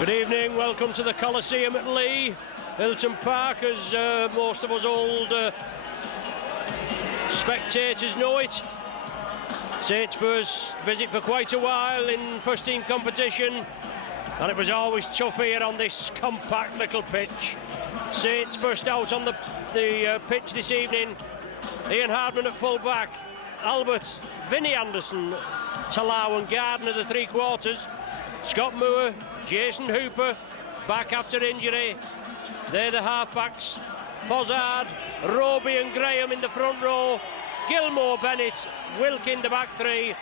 Good evening, welcome to the Coliseum at Leigh, Hilton Park, as most of us old spectators know it. Saints' first visit for quite a while in first team competition, and it was always tough here on this compact little pitch. Saints first out on the pitch this evening. Ian Hardman at full back, Albert, Vinnie Anderson, Talau and Gardner the three quarters, Scott Moore, Jason Hooper back after injury. They're the half-backs. Fozzard, Roby and Graham in the front row. Gilmore, Bennett, Wilkin the back three.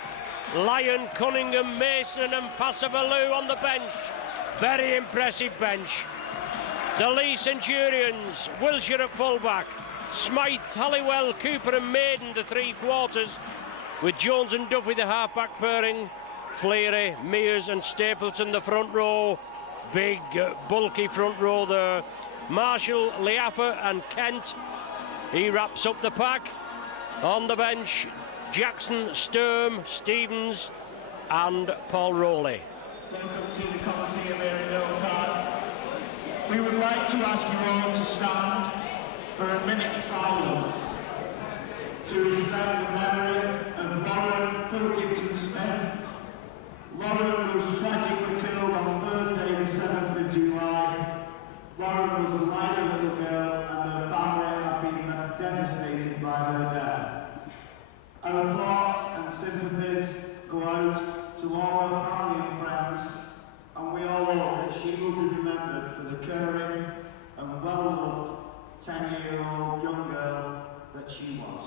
Lyon, Cunningham, Mason and Passavalu on the bench. Very impressive bench. The Leigh Centurions, Wilshire at full-back. Smythe, Halliwell, Cooper and Maiden the three quarters, with Jones and Duffy the half-back pairing. Fleary, Mears and Stapleton the front row. Big, bulky front row there. Marshall, Leaffer and Kent. He wraps up the pack. On the bench, Jackson, Sturm, Stevens and Paul Rowley. Welcome to the Coliseum here in Oakland. We would like to ask you all to stand for a minute's silence to respect the memory of Lauren Pilkington-Smith. Lauren was tragically killed on Thursday the 7th of July. Lauren was a lively little girl and her family have been devastated by her death. Our thoughts and sympathies go out to all her family and friends, and we all hope that she will be remembered for the caring and well-loved 10-year-old young girl that she was.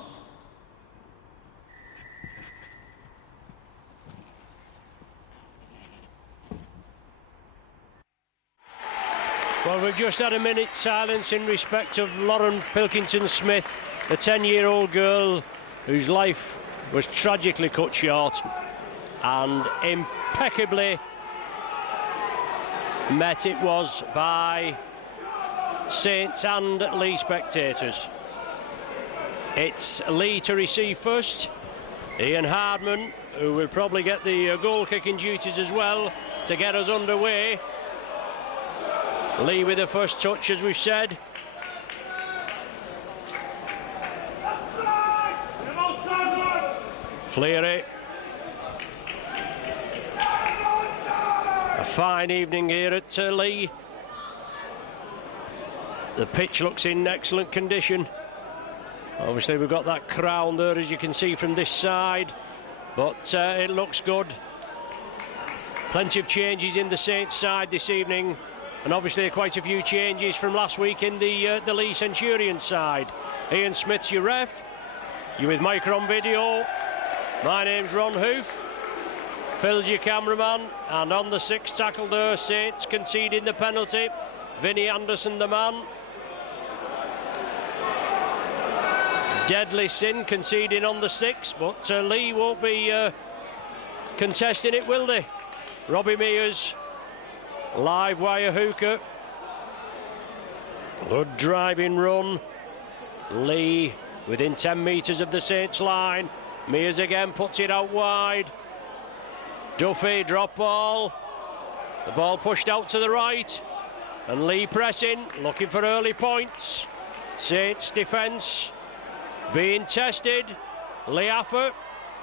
Well, we've just had a minute's silence in respect of Lauren Pilkington-Smith, the 10-year-old girl whose life was tragically cut short and impeccably met it was by Saints and Leigh spectators. It's Leigh to receive first. Ian Hardman, who will probably get the goal-kicking duties as well to get us underway. Leigh with the first touch, as we've said. Fleary. A fine evening here at Leigh. The pitch looks in excellent condition. Obviously we've got that crown there, as you can see from this side, but it looks good. Plenty of changes in the Saints side this evening, and obviously quite a few changes from last week in the Leigh Centurion side. Ian Smith's your ref. You're with Micron Video. My name's Ron Hoof. Phil's your cameraman. And on the sixth tackle there, Saints conceding the penalty. Vinnie Anderson the man. Deadly Sin conceding on the sixth, but Leigh won't be contesting it, will they? Robbie Mears. Live wire hooker. Good driving run. Leigh within 10 metres of the Saints line. Mears again puts it out wide. Duffy drop ball. The ball pushed out to the right. And Leigh pressing, looking for early points. Saints defence being tested. Leaffer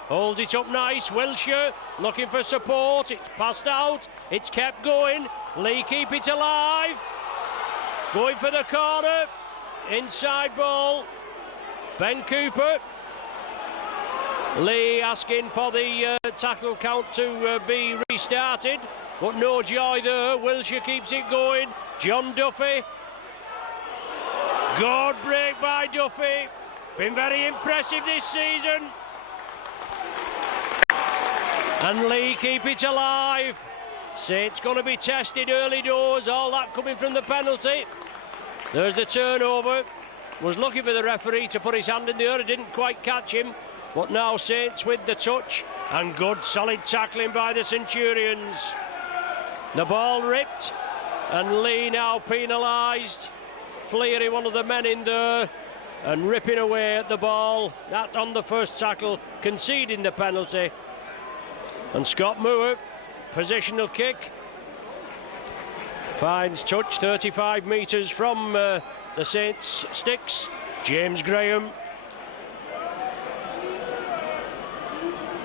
holds it up nice. Wilshire looking for support. It's passed out. It's kept going. Leigh keep it alive. Going for the corner. Inside ball. Ben Cooper. Leigh asking for the tackle count to be restarted, but no joy there. Wilshire keeps it going. John Duffy. Good break by Duffy. Been very impressive this season. And Leigh keep it alive. Saints going to be tested early doors. All that coming from the penalty. There's the turnover. Was looking for the referee to put his hand in the air. Didn't quite catch him. But now Saints with the touch. And good solid tackling by the Centurions. The ball ripped. And Leigh now penalised. Fleary, one of the men in there, and ripping away at the ball. That on the first tackle, conceding the penalty. And Scott Moore, positional kick. Finds touch 35 metres from the Saints' sticks. James Graham.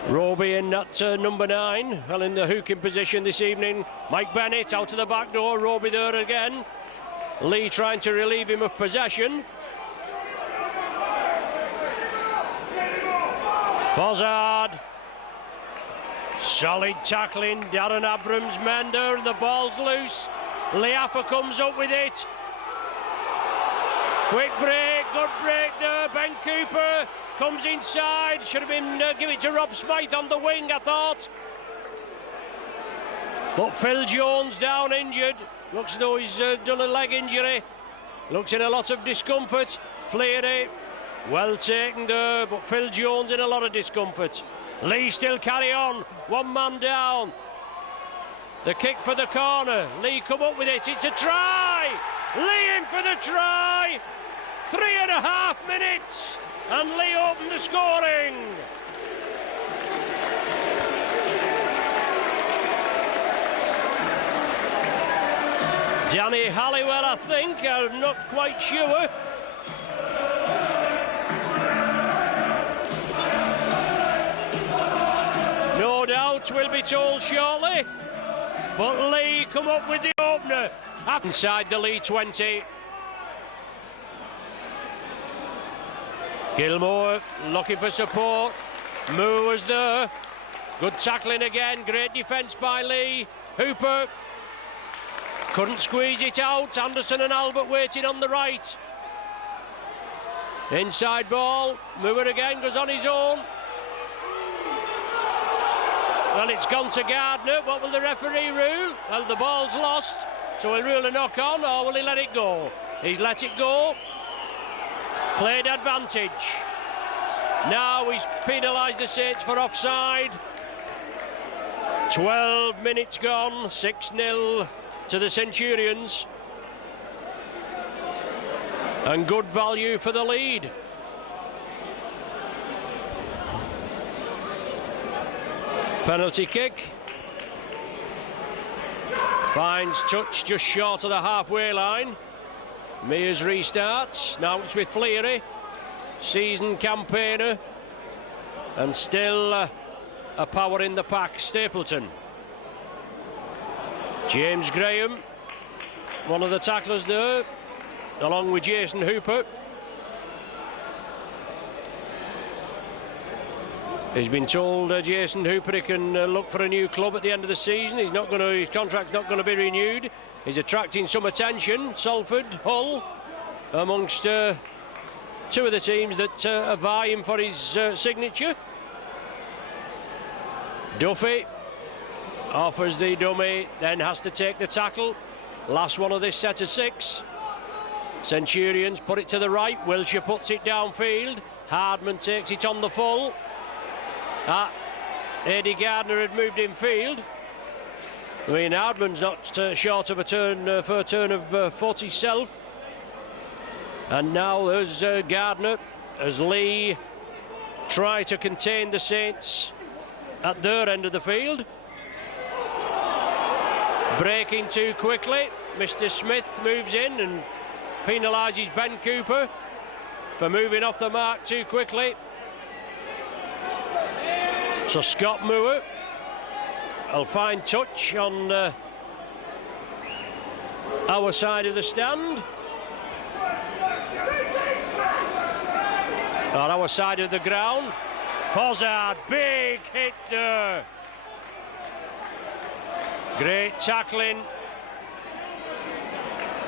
Roby in at number 9, well in the hooking position this evening. Mike Bennett out to the back door, Roby there again. Leigh trying to relieve him of possession. Fozzard. Solid tackling, Darren Abrams men there, and the ball's loose. Leaffer comes up with it. Quick break, good break there. Ben Cooper comes inside. Should have been give it to Rob Smythe on the wing, I thought. But Phil Jones down injured. Looks as though he's done a leg injury. Looks in a lot of discomfort. Fleary, well taken there, but Phil Jones in a lot of discomfort. Leigh still carry on. One man down. The kick for the corner. Leigh come up with it. It's a try. Leigh in for the try. 3.5 minutes. And Leigh opened the scoring. Danny Halliwell, I think. I'm not quite sure. No doubt we'll be told shortly. But Leigh come up with the opener. Up inside the Leigh 20. Gilmore looking for support. Moore was there. Good tackling again. Great defence by Leigh. Hooper couldn't squeeze it out. Anderson and Albert waiting on the right. Inside ball. Moore again goes on his own. Well, it's gone to Gardner. What will the referee rule? Well, the ball's lost. So he'll rule a knock on, or will he let it go? He's let it go. Played advantage. Now he's penalised the Saints for offside. 12 minutes gone, 6-0 to the Centurions. And good value for the lead. Penalty kick. Finds touch just short of the halfway line. Mears restarts. Now it's with Fleary. Seasoned campaigner. And still a power in the pack, Stapleton. James Graham, one of the tacklers there, along with Jason Hooper. He's been told Jason Hooper he can look for a new club at the end of the season. His contract's not going to be renewed. He's attracting some attention. Salford, Hull, amongst two of the teams that are vying for his signature. Duffy offers the dummy, then has to take the tackle. Last one of this set of 6. Centurions put it to the right. Wilshire puts it downfield. Hardman takes it on the full. Eddie Gardner had moved in field. I mean, Hardman's not short of a turn for a turn of foot himself. And now there's Gardner as Leigh try to contain the Saints at their end of the field. Breaking too quickly. Mr. Smith moves in and penalises Ben Cooper for moving off the mark too quickly. So Scott Moore will find touch on our side of the stand. On our side of the ground. Fozzard, big hit there. Great tackling.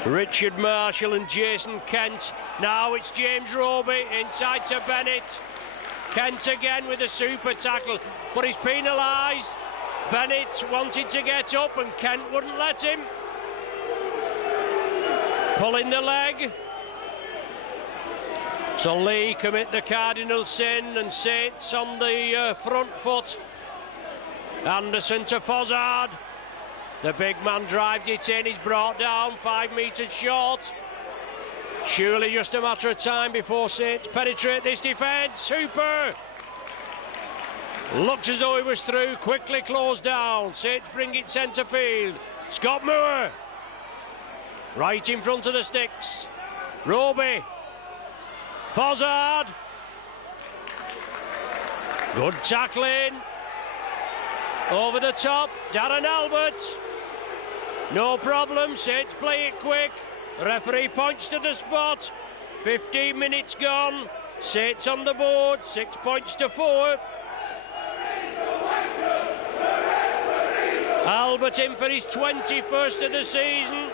Richard Marshall and Jason Kent. Now it's James Roby inside to Bennett. Kent again with a super tackle, but he's penalised. Bennett wanted to get up and Kent wouldn't let him. Pulling the leg. So Leigh commit the cardinal sin and Saints on the front foot. Anderson to Fozzard. The big man drives it in. He's brought down 5 metres short. Surely just a matter of time before Saints penetrate this defence. Hooper looks as though he was through. Quickly closed down. Saints bring it centre field. Scott Moore right in front of the sticks. Roby. Fozzard. Good tackling. Over the top, Darren Albert. No problem, Saints play it quick. Referee points to the spot. 15 minutes gone. Saints on the board, 6 points to 4. Albert in for his 21st of the season.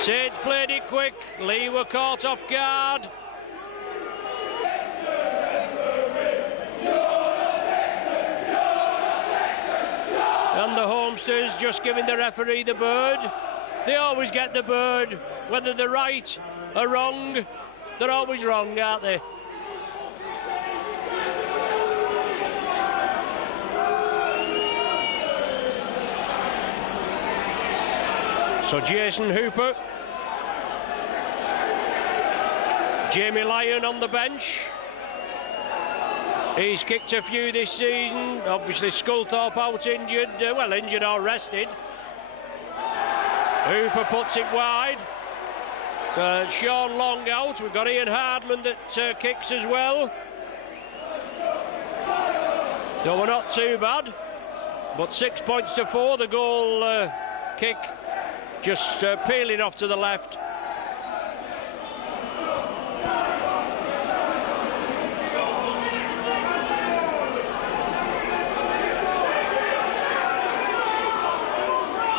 Saints played it quick. Leigh were caught off guard. And the Homesters just giving the referee the bird. They always get the bird, whether they're right or wrong. They're always wrong, aren't they? So Jason Hooper, Jamie Lyon on the bench. He's kicked a few this season. Obviously Sculthorpe out injured, well, injured or rested. Hooper puts it wide. Sean Long out. We've got Ian Hardman that kicks as well. So we're not too bad. But 6 points to 4. The goal kick just peeling off to the left.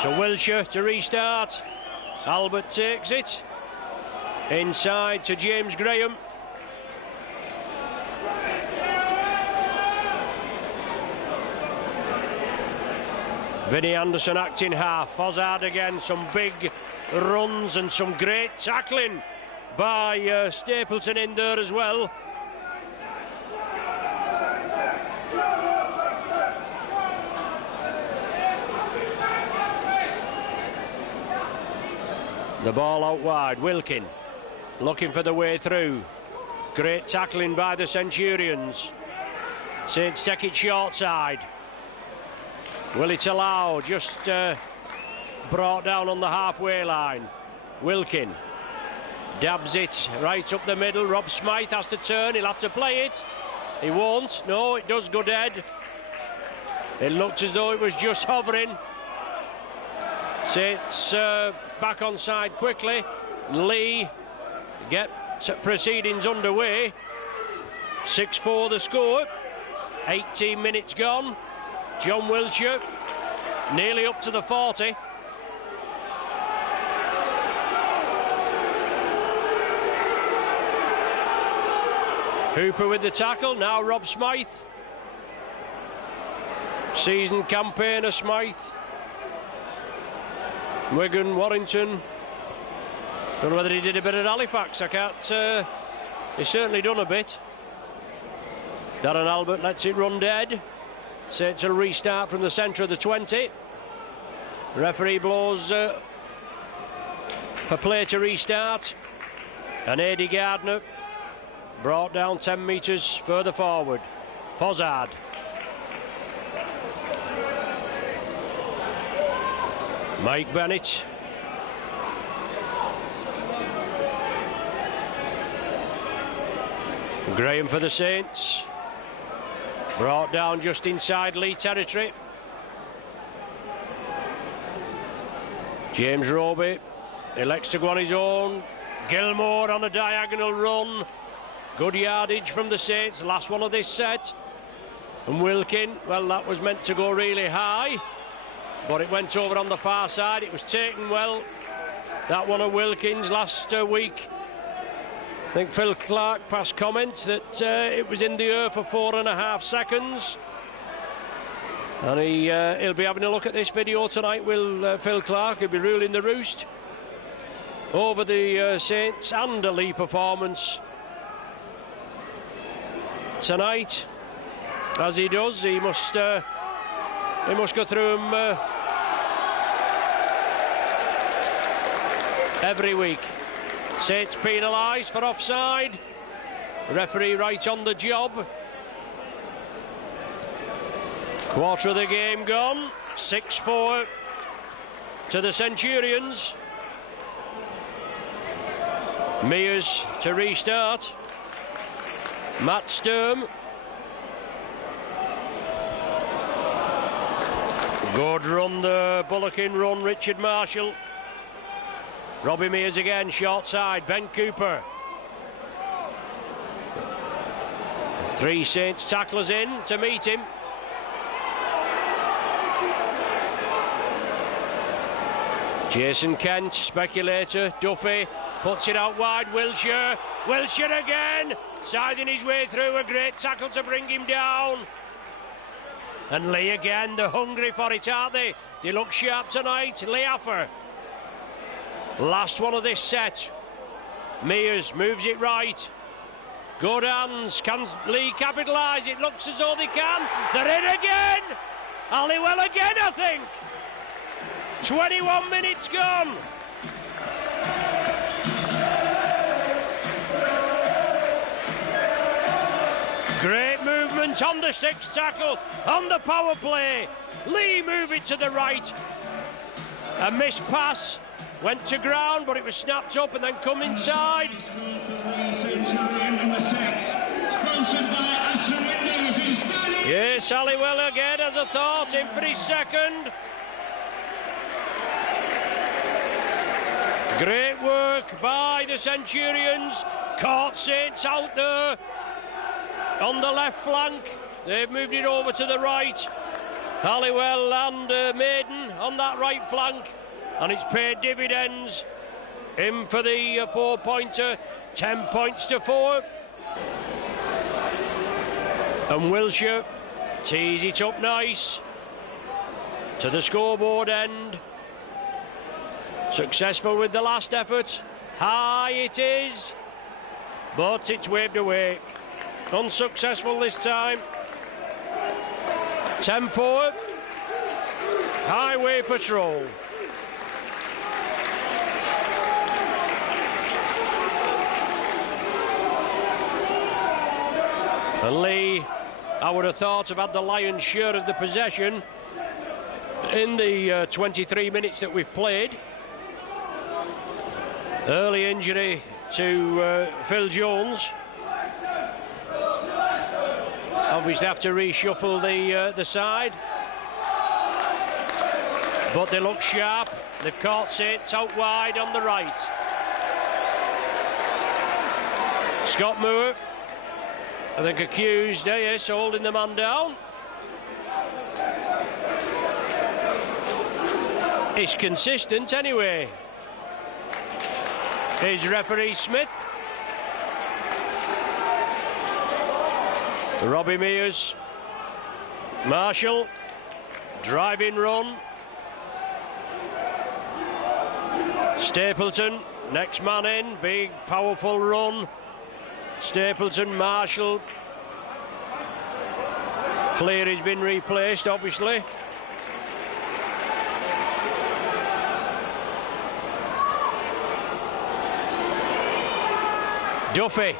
So Wilshire to restart. Albert takes it. Inside to James Graham. Vinnie Anderson acting half. Fozzard again, some big runs and some great tackling by Stapleton in there as well. The ball out wide, Wilkin looking for the way through. Great tackling by the Centurions. Saints take it short side. Will it allow? Just brought down on the halfway line. Wilkin dabs it right up the middle. Rob Smythe has to turn, he'll have to play it. He won't, no, it does go dead. It looked as though it was just hovering. Saints back on side quickly. Leigh get proceedings underway. 6-4 the score. 18 minutes gone. John Wilshire nearly up to the 40. Hooper with the tackle. Now Rob Smythe. Season campaigner Smythe. Wigan, Warrington. Don't know whether he did a bit at Halifax. I can't. He's certainly done a bit. Darren Albert lets it run dead. Saints will restart from the centre of the 20. The referee blows for play to restart. And Eddie Gardner brought down 10 metres further forward. Fozzard. Mike Bennett. Graham for the Saints. Brought down just inside Leigh territory. James Roby elects to go on his own. Gilmore on a diagonal run. Good yardage from the Saints. Last one of this set. And Wilkin, well, that was meant to go really high, but it went over on the far side. It was taken well. That one of Wilkins last week. I think Phil Clark passed comment that it was in the air for 4.5 seconds. And he'll be having a look at this video tonight, will Phil Clark. He'll be ruling the roost over the Saints and the Leigh performance tonight. As he does, he must go through them every week. Saints penalised for offside. Referee right on the job. Quarter of the game gone. 6-4 to the Centurions. Mears to restart. Matt Sturm. Good run, the Bullock-in run, Richard Marshall. Robbie Mears again, short side, Ben Cooper. Three Saints tacklers in to meet him. Jason Kent, speculator, Duffy, puts it out wide, Wilshire again, siding his way through, a great tackle to bring him down. And Leigh again, they're hungry for it, aren't they? They look sharp tonight, Leigh Affer. Last one of this set. Mears moves it right. Good hands, can Leigh capitalise? It looks as though they can. They're in again! Halliwell again, I think. 21 minutes gone. Great movement on the sixth tackle, on the power play. Leigh move it to the right. A missed pass, went to ground, but it was snapped up and then come inside. Yes, Halliwell again has a thought, in for his second. Great work by the Centurions. Caught Saints out there on the left flank. They've moved it over to the right. Halliwell and Maiden on that right flank, and it's paid dividends. In for the 4-pointer, 10 points to 4. And Wilshire tees it up nice to the scoreboard end. Successful with the last effort. High it is, but it's waved away. Unsuccessful this time. 10-4. Highway Patrol. And Leigh, I would have thought, have had the lion's share of the possession in the 23 minutes that we've played. Early injury to Phil Jones. Obviously have to reshuffle the side, but they look sharp. They've caught Saints out wide on the right. Scott Moore, I think accused, yes, holding the man down. He's consistent anyway. Here's referee Smith. Robbie Mears. Marshall. Driving run. Stapleton. Next man in. Big, powerful run. Stapleton, Marshall. Fleary's been replaced, obviously. Duffy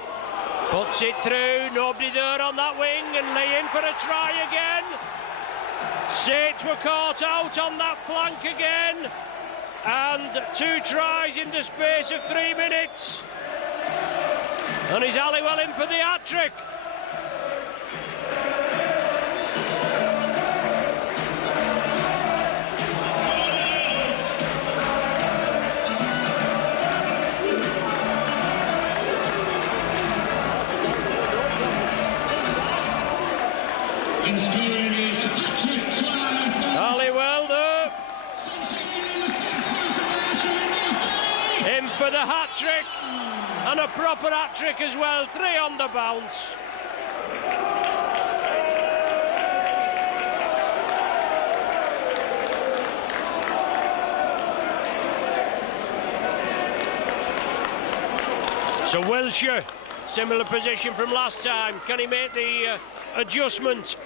puts it through, nobody there on that wing, and Leigh in for a try again. Saints were caught out on that flank again, and 2 tries in the space of 3 minutes. And is Halliwell in for the hat-trick? Halliwell there. In for the hat-trick, and a proper hat-trick as well, 3 on the bounce. So Wilshire, similar position from last time. Can he make the adjustment?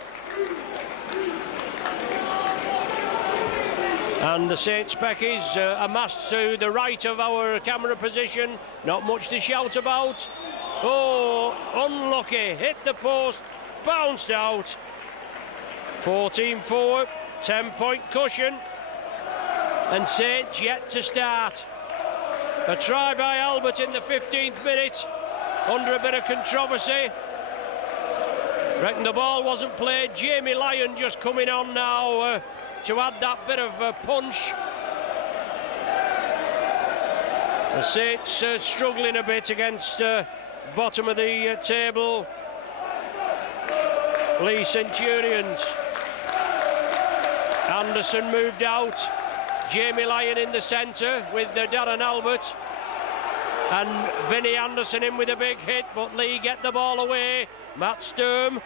And the Saints Speckies amassed to the right of our camera position. Not much to shout about. Oh, unlucky. Hit the post, bounced out. 14-4, 10-point cushion. And Saints yet to start. A try by Albert in the 15th minute, under a bit of controversy. Reckon the ball wasn't played. Jamie Lyon just coming on now to add that bit of punch. The Saints struggling a bit against bottom of the table Leigh Centurions. Anderson moved out. Jamie Lyon in the centre with Darren Albert. And Vinnie Anderson in with a big hit, but Leigh get the ball away. Matt Sturm,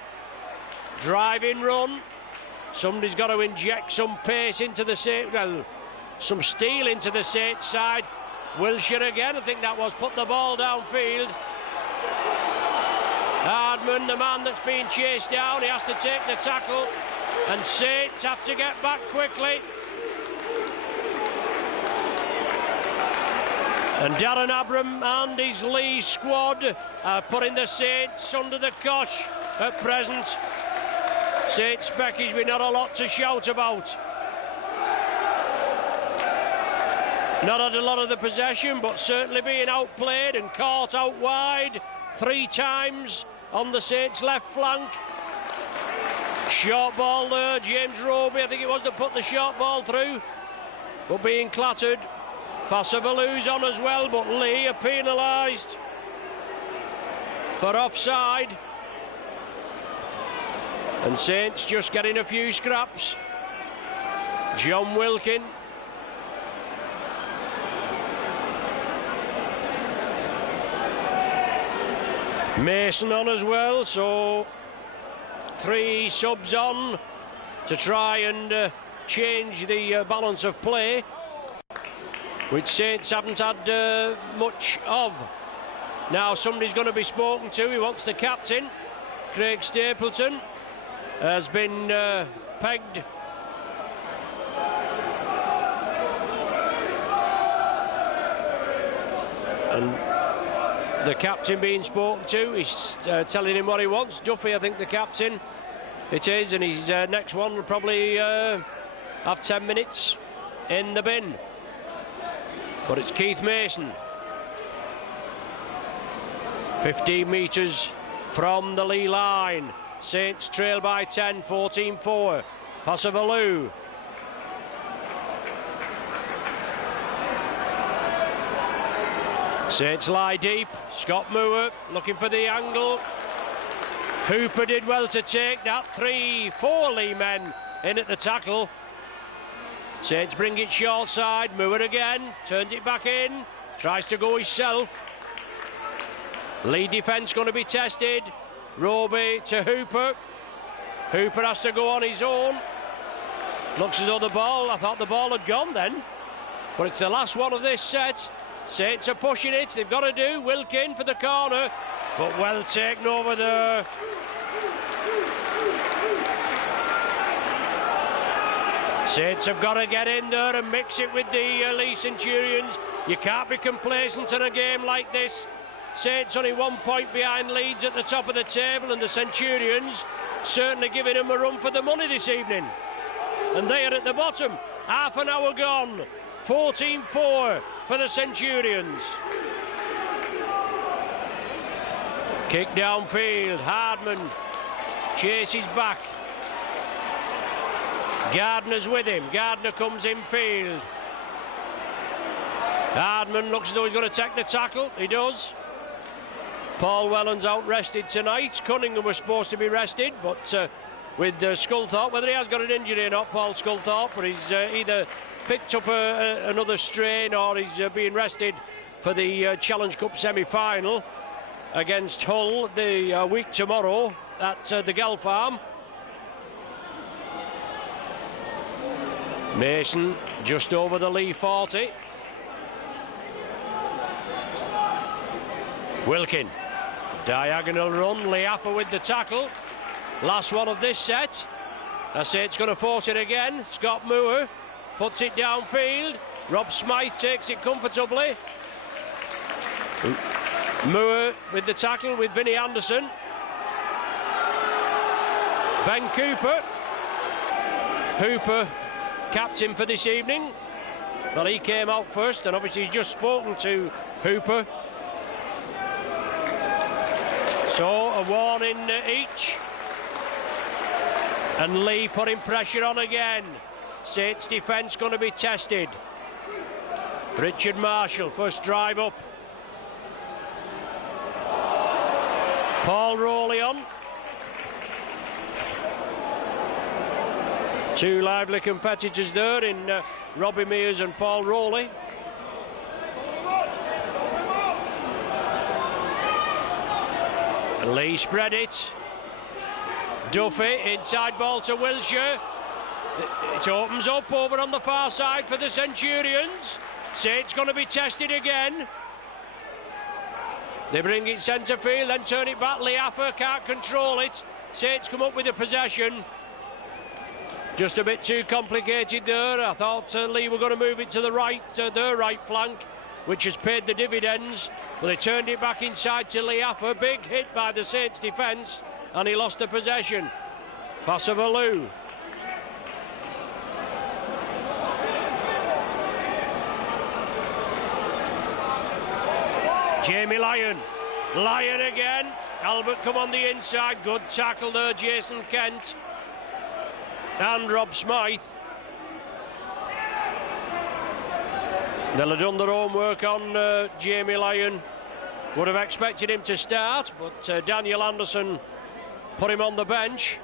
driving run. Somebody's got to inject some pace into the Saints, well, some steel into the Saints side. Wilshire again, I think that was, put the ball downfield. Hardman, the man that's being chased down, he has to take the tackle, and Saints have to get back quickly. And Darren Abram and his Leigh squad are putting the Saints under the cosh at present. Saints Speckies with not a lot to shout about. Not had a lot of the possession, but certainly being outplayed and caught out wide 3 times on the Saints' left flank. Short ball there, James Roby, I think it was, that put the short ball through, but being clattered. Fassavalu's on as well, but Leigh are penalised for offside. And Saints just getting a few scraps. John Wilkin. Mason on as well, so 3 subs on to try and change the balance of play, which Saints haven't had much of. Now somebody's going to be spoken to. He wants the captain. Craig Stapleton has been pegged. And the captain being spoken to, he's telling him what he wants. Duffy, I think the captain it is, and his next one will probably have 10 minutes in the bin. But it's Keith Mason. 15 metres from the Leigh line. Saints trail by 10, 14-4. Fassavalu. Saints lie deep. Scott Moore looking for the angle. Hooper did well to take that. 3-4 Leigh men in at the tackle. Saints bring it short side. Moore again, turns it back in, tries to go himself. Leigh defence going to be tested. Roby to Hooper. Hooper has to go on his own. Looks as though the ball, I thought the ball had gone then, but it's the last one of this set. Saints are pushing it, they've got to do. Wilkin for the corner, but well taken over there. Saints have got to get in there and mix it with the Leigh Centurions. You can't be complacent in a game like this. Saints only 1 point behind Leeds at the top of the table, and the Centurions certainly giving them a run for the money this evening. And they are at the bottom. Half an hour gone. 14-4 for the Centurions. Kick downfield. Hardman chases back. Gardner's with him. Gardner comes infield. Hardman looks as though he's going to take the tackle. He does. Paul Whelan's out rested tonight. Cunningham was supposed to be rested, but with Sculthorpe, whether he has got an injury or not, Paul Sculthorpe, but he's either picked up another strain or he's being rested for the Challenge Cup semi-final against Hull the week tomorrow at the Gell Farm. Mason just over the Leigh 40. Wilkin, diagonal run. Leaffer with the tackle. Last one of this set. That's it, it's going to force it again. Scott Moore puts it downfield. Rob Smythe takes it comfortably. Moore with the tackle with Vinnie Anderson. Ben Cooper. Hooper, captain for this evening. Well, he came out first, and obviously he's just spoken to Hooper. So a warning each. And Leigh putting pressure on again. Saints' defence going to be tested. Richard Marshall, first drive up. Paul Rowley on. Two lively competitors there in Robbie Mears and Paul Rowley. And Leigh spread it. Duffy, inside ball to Wilshire. It opens up over on the far side for the Centurions. Saints going to be tested again. They bring it centre field, then turn it back. Leigh can't control it. Saints come up with the possession. Just a bit too complicated there. I thought Leigh were going to move it to the right, their right flank, which has paid the dividends. But they turned it back inside to Leigh. Big hit by the Saints defence, and he lost the possession. Fassavalu. Jamie Lyon again. Albert come on the inside. Good tackle there, Jason Kent and Rob Smythe. They'll have done their homework on Jamie Lyon. Would have expected him to start, but Daniel Anderson put him on the bench.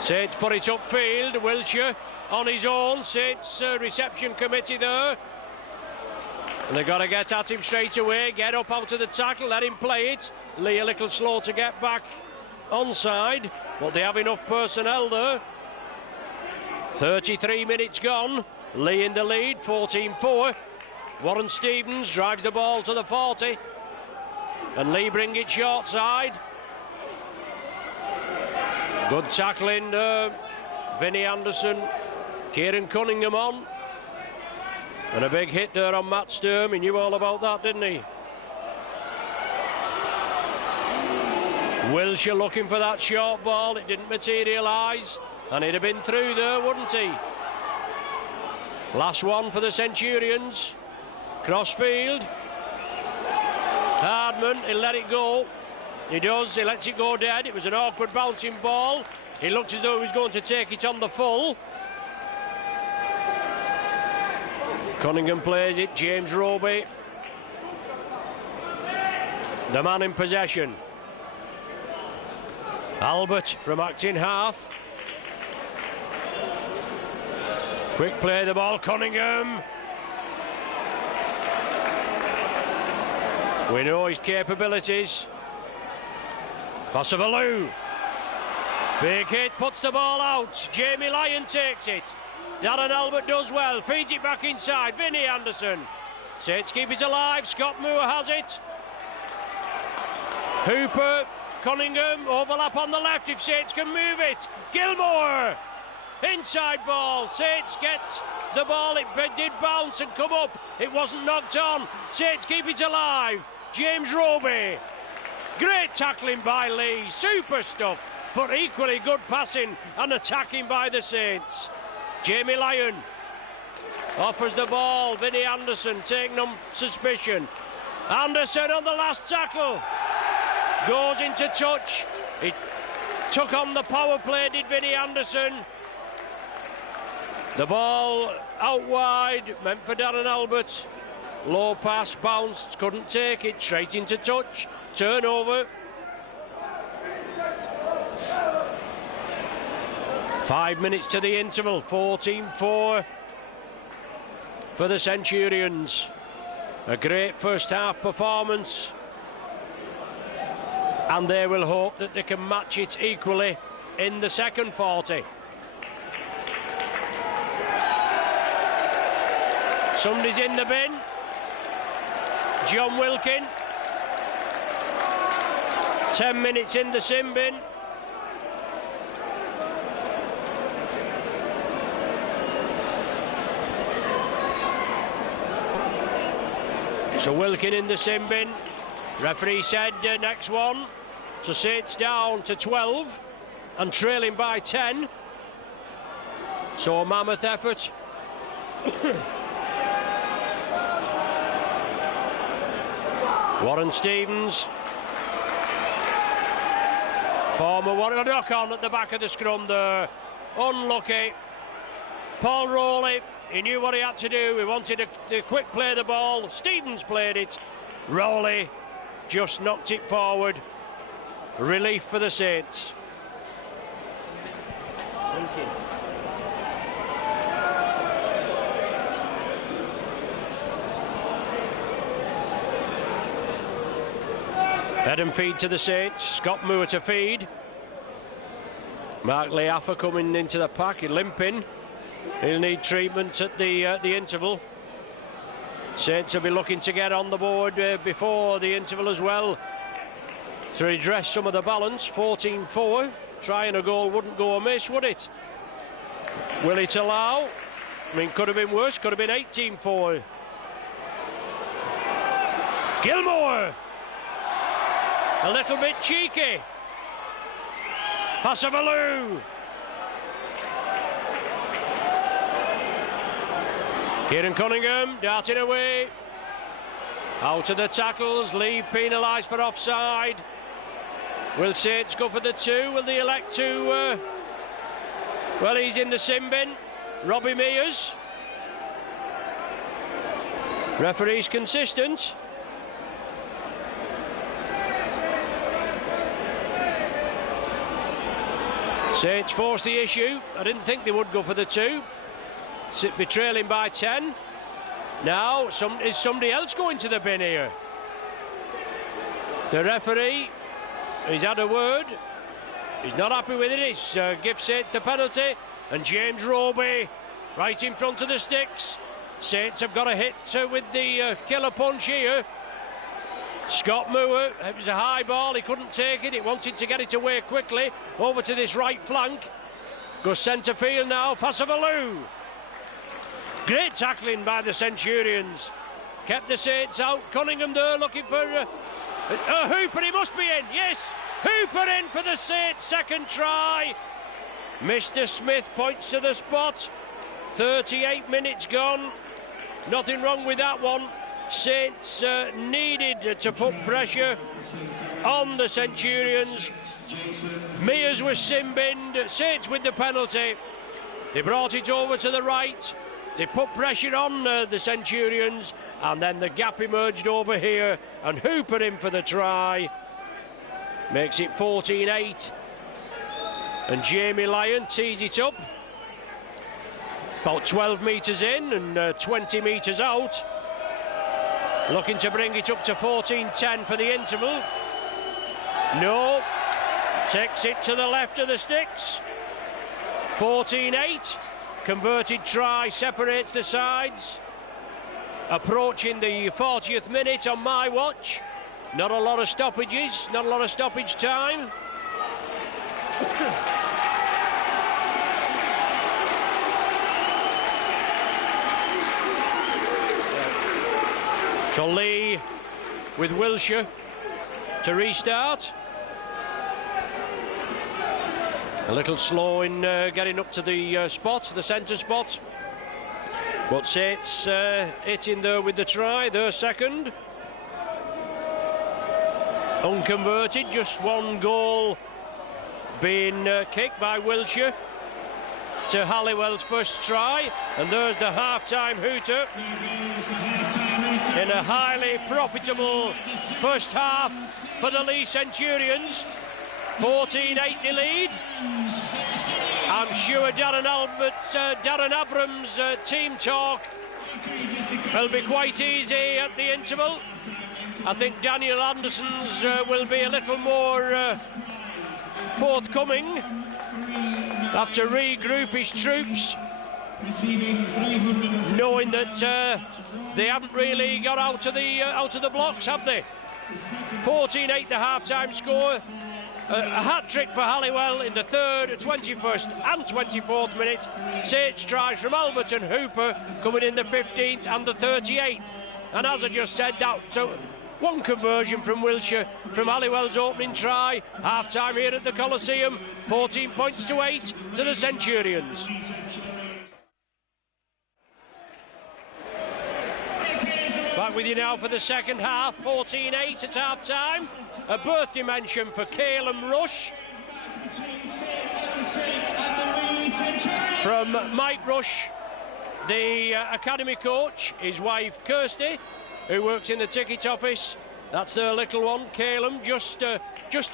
Saints put it upfield. Wilshire on his own. Saints reception committee there. And they've got to get at him straight away, get up out of the tackle, let him play it. Leigh a little slow to get back onside, but they have enough personnel there. 33 minutes gone. Leigh in the lead, 14-4. Warren Stevens drives the ball to the 40. And Leigh bring it short side. Good tackling, Vinnie Anderson. Kieran Cunningham on. And a big hit there on Matt Sturm. He knew all about that, didn't he? Wilshire looking for that short ball. It didn't materialise. And he'd have been through there, wouldn't he? Last one for the Centurions. Crossfield. Hardman, he'll let it go. He does, he lets it go dead. It was an awkward bouncing ball. He looked as though he was going to take it on the full. Cunningham plays it, James Roby. The man in possession. Albert from acting half. Quick play the ball, Cunningham. We know his capabilities. Fassavalu. Big hit, puts the ball out. Jamie Lyon takes it. Darren Albert does well, feeds it back inside. Vinnie Anderson. Saints keep it alive. Scott Moore has it. Hooper, Cunningham, overlap on the left if Saints can move it. Gilmore. Inside ball. Saints gets the ball. It did bounce and come up. It wasn't knocked on. Saints keep it alive. James Roby. Great tackling by Leigh. Super stuff. But equally good passing and attacking by the Saints. Jamie Lyon offers the ball. Vinnie Anderson taking on suspicion. Anderson on the last tackle. Goes into touch. He took on the power play, did Vinnie Anderson. The ball out wide, meant for Darren Albert. Low pass, bounced, couldn't take it. Straight into touch. Turnover. 5 minutes to the interval, 14-4 for the Centurions. A great first half performance, and they will hope that they can match it equally in the second 40. Somebody's in the bin. John Wilkin. 10 minutes in the sin bin. So Wilkin in the sin bin. Referee said next one. So Saints down to 12 and trailing by 10. So a mammoth effort Warren Stevens. Former Warren, a knock on at the back of the scrum there. Unlucky. Paul Rowley, he knew what he had to do. He wanted a quick play of the ball. Stevens played it. Rowley just knocked it forward. Relief for the Saints. Head and feed to the Saints. Scott Moore to feed. Mark Leaffer coming into the pack. He's limping. He'll need treatment at the interval. Saints will be looking to get on the board before the interval as well to redress some of the balance. 14-4. Trying a goal wouldn't go amiss, would it? Will it allow? I mean, could have been worse. Could have been 18-4. Gilmore. A little bit cheeky. Passavalou. Kieran Cunningham darting away. Out of the tackles. Leigh penalised for offside. Will Saints go for the 2? Will they elect to? Well, he's in the sin bin. Robbie Mears. Referee's consistent. Saints forced the issue. I didn't think they would go for the 2. Be trailing by 10. Now, is somebody else going to the bin here? The referee, he's had a word. He's not happy with it. He's gives Saints the penalty. And James Roby right in front of the sticks. Saints have got a hit with the killer punch here. Scott Moore, it was a high ball, he couldn't take it, he wanted to get it away quickly, over to this right flank. Goes centre field now, Passavalou. Great tackling by the Centurions. Kept the Saints out, Cunningham there looking for Hooper, he must be in, yes! Hooper in for the Saints, second try. Mr. Smith points to the spot. 38 minutes gone, nothing wrong with that one. Saints needed to put pressure on the Centurions. Mears was sin-binned. Saints with the penalty. They brought it over to the right. They put pressure on the Centurions, and then the gap emerged over here, and Hooper in for the try. Makes it 14-8. And Jamie Lyon tees it up. About 12 metres in and 20 metres out. Looking to bring it up to 14-10 for the interval. No. Takes it to the left of the sticks. 14-8. Converted try separates the sides. Approaching the 40th minute on my watch. Not a lot of stoppages, not a lot of stoppage time. So Leigh with Wilshire to restart. A little slow in getting up to the spot, the centre spot. But Saints hitting there with the try, their second. Unconverted, just one goal being kicked by Wilshire to Halliwell's first try. And there's the half-time hooter. In a highly profitable first half for the Leigh Centurions. 14-8 lead. I'm sure Darren Abrams' team talk will be quite easy at the interval. I think Daniel Anderson's will be a little more forthcoming. Have to regroup his troops, knowing that they haven't really got out of the blocks, have they? 14-8 the half-time score. A hat-trick for Halliwell in the 3rd, 21st and 24th minute. Saints tries from Albert and Hooper coming in the 15th and the 38th. And as I just said, that so one conversion from Wilshire from Halliwell's opening try. Half-time here at the Coliseum. 14 points to 8 to the Centurions. with you now for the second half. 14-8 at half time. A birthday mention for Calum Rush from Mike Rush, the academy coach, his wife Kirsty, who works in the ticket office. That's their little one, Calum, just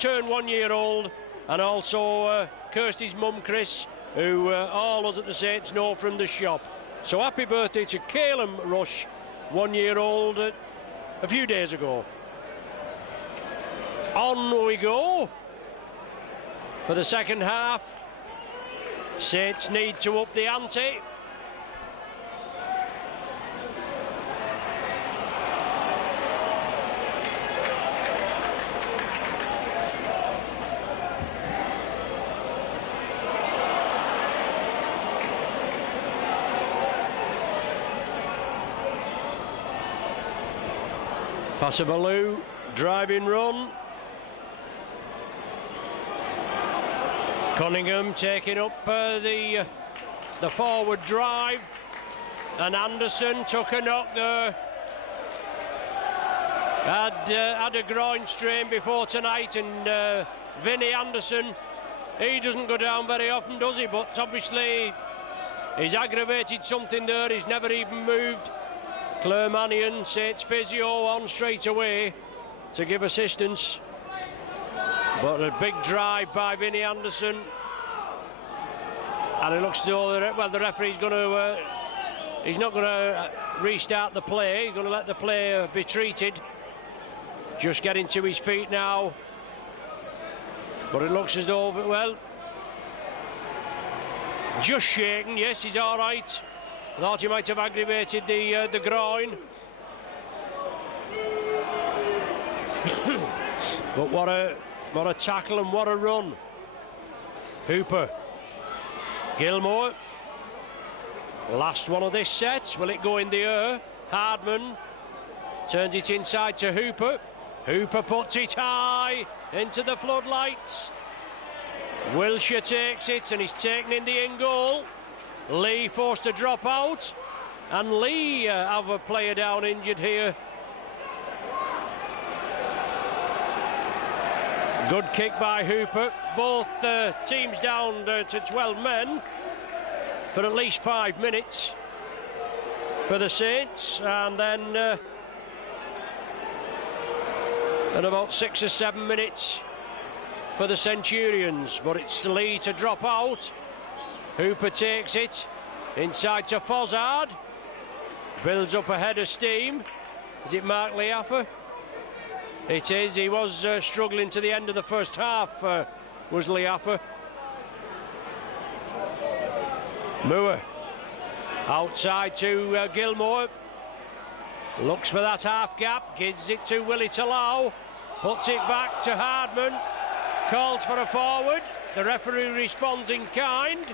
turned 1 year old, and also Kirsty's mum Chris, who all us at the Saints know from the shop. So happy birthday to Calum Rush, 1 year old, a few days ago. On we go for the second half. Saints need to up the ante. Passabaloo, driving run. Cunningham taking up the forward drive, and Anderson took a knock there. Had a groin strain before tonight, and Vinnie Anderson, he doesn't go down very often, does he? But obviously he's aggravated something there. He's never even moved. Claire Mannion, Saints physio, on straight away to give assistance. But a big drive by Vinnie Anderson, and it looks as though the referee's going to he's not going to restart the play. He's going to let the player be treated. Just getting to his feet now, but it looks as though, well, just shaken. Yes, he's all right. Thought he might have aggravated the groin. But what a tackle and what a run. Hooper. Gilmore. Last one of this set. Will it go in the air? Hardman turns it inside to Hooper. Hooper puts it high into the floodlights. Wilshire takes it, and he's taken in the in goal. Leigh forced to drop out, and Leigh have a player down injured here. Good kick by Hooper. Both teams down to 12 men for at least 5 minutes for the Saints, and then at about 6 or 7 minutes for the Centurions. But it's Leigh to drop out. Hooper takes it inside to Fozzard. Builds up a head of steam. Is it Mark Leaffer? It is. He was struggling to the end of the first half, was Leaffer. Moore outside to Gilmore. Looks for that half gap. Gives it to Willie Talau. Puts it back to Hardman. Calls for a forward. The referee responds in kind.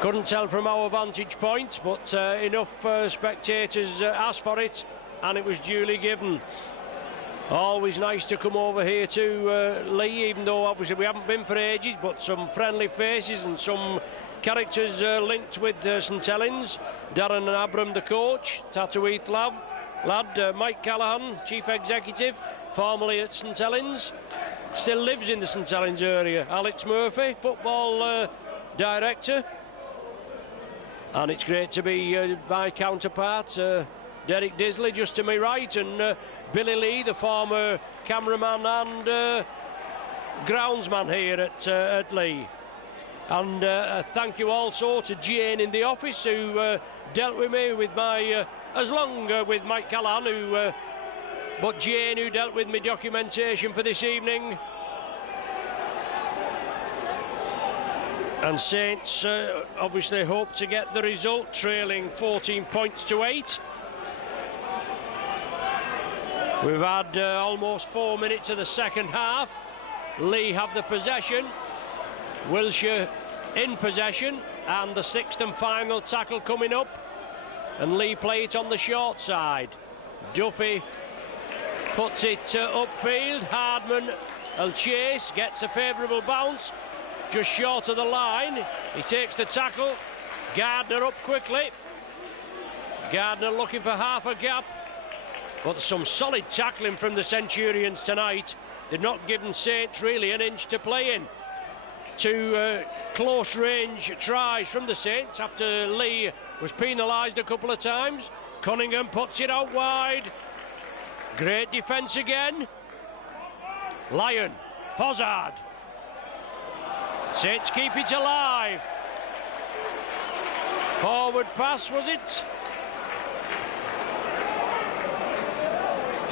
Couldn't tell from our vantage point, but enough spectators asked for it, and it was duly given. Always nice to come over here to Leigh, even though obviously we haven't been for ages, but some friendly faces and some characters linked with St Helens. Darren and Abram, the coach, Tatuith lad, Mike Callaghan, chief executive, formerly at St Helens, still lives in the St Helens area. Alex Murphy, football director. And it's great to be my counterpart, Derek Disley, just to my right, and Billy Lee, the former cameraman and groundsman here at Leigh. And thank you also to Jane in the office, who dealt with me with my, as long with Mike Callahan, but Jane, who dealt with me documentation for this evening. And Saints obviously hope to get the result, trailing 14 points to 8. We've had almost 4 minutes of the second half. Leigh have the possession. Wilshire in possession, and the sixth and final tackle coming up. And Leigh play it on the short side. Duffy puts it upfield. Hardman will chase, gets a favourable bounce. Just short of the line. He takes the tackle. Gardner up quickly. Gardner looking for half a gap, but some solid tackling from the Centurions tonight. They've not given Saints really an inch to play in. Two close range tries from the Saints after Leigh was penalised a couple of times. Cunningham puts it out wide. Great defence again. Lyon, Fozzard. Saints keep it alive. Forward pass, was it?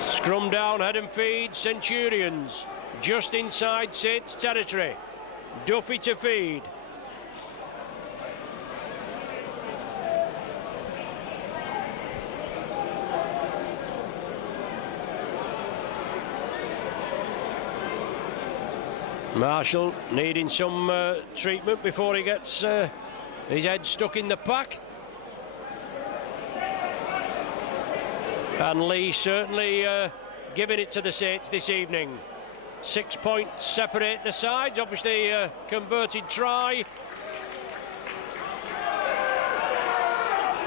Scrum down, head and feed, Centurions just inside Saints territory. Duffy to feed. Marshall needing some treatment before he gets his head stuck in the pack. And Leigh certainly giving it to the Saints this evening. 6 points separate the sides. Obviously a converted try.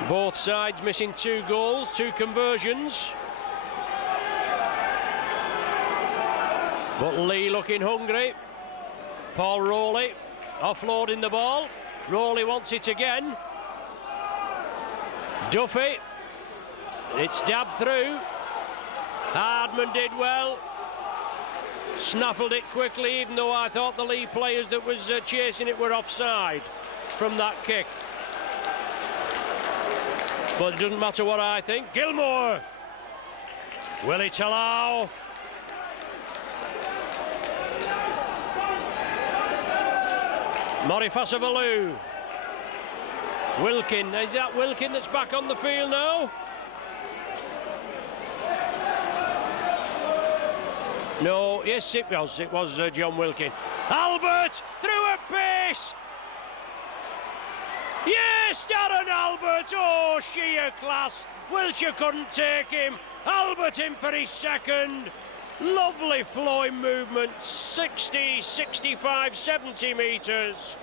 Both sides missing 2 goals, 2 conversions. But Leigh looking hungry. Paul Rowley offloading the ball. Rowley wants it again. Duffy. It's dabbed through. Hardman did well. Snaffled it quickly, even though I thought the Leigh players that was chasing it were offside from that kick. But it doesn't matter what I think. Gilmore. Will it allow? Morifasavalu. Wilkin. Is that Wilkin that's back on the field now? No, yes it was John Wilkin. Albert through a pace. Yes, Darren Albert. Oh, sheer class. Wilshire couldn't take him. Albert in for his second. Lovely flowing movement. 60, 65, 70 metres.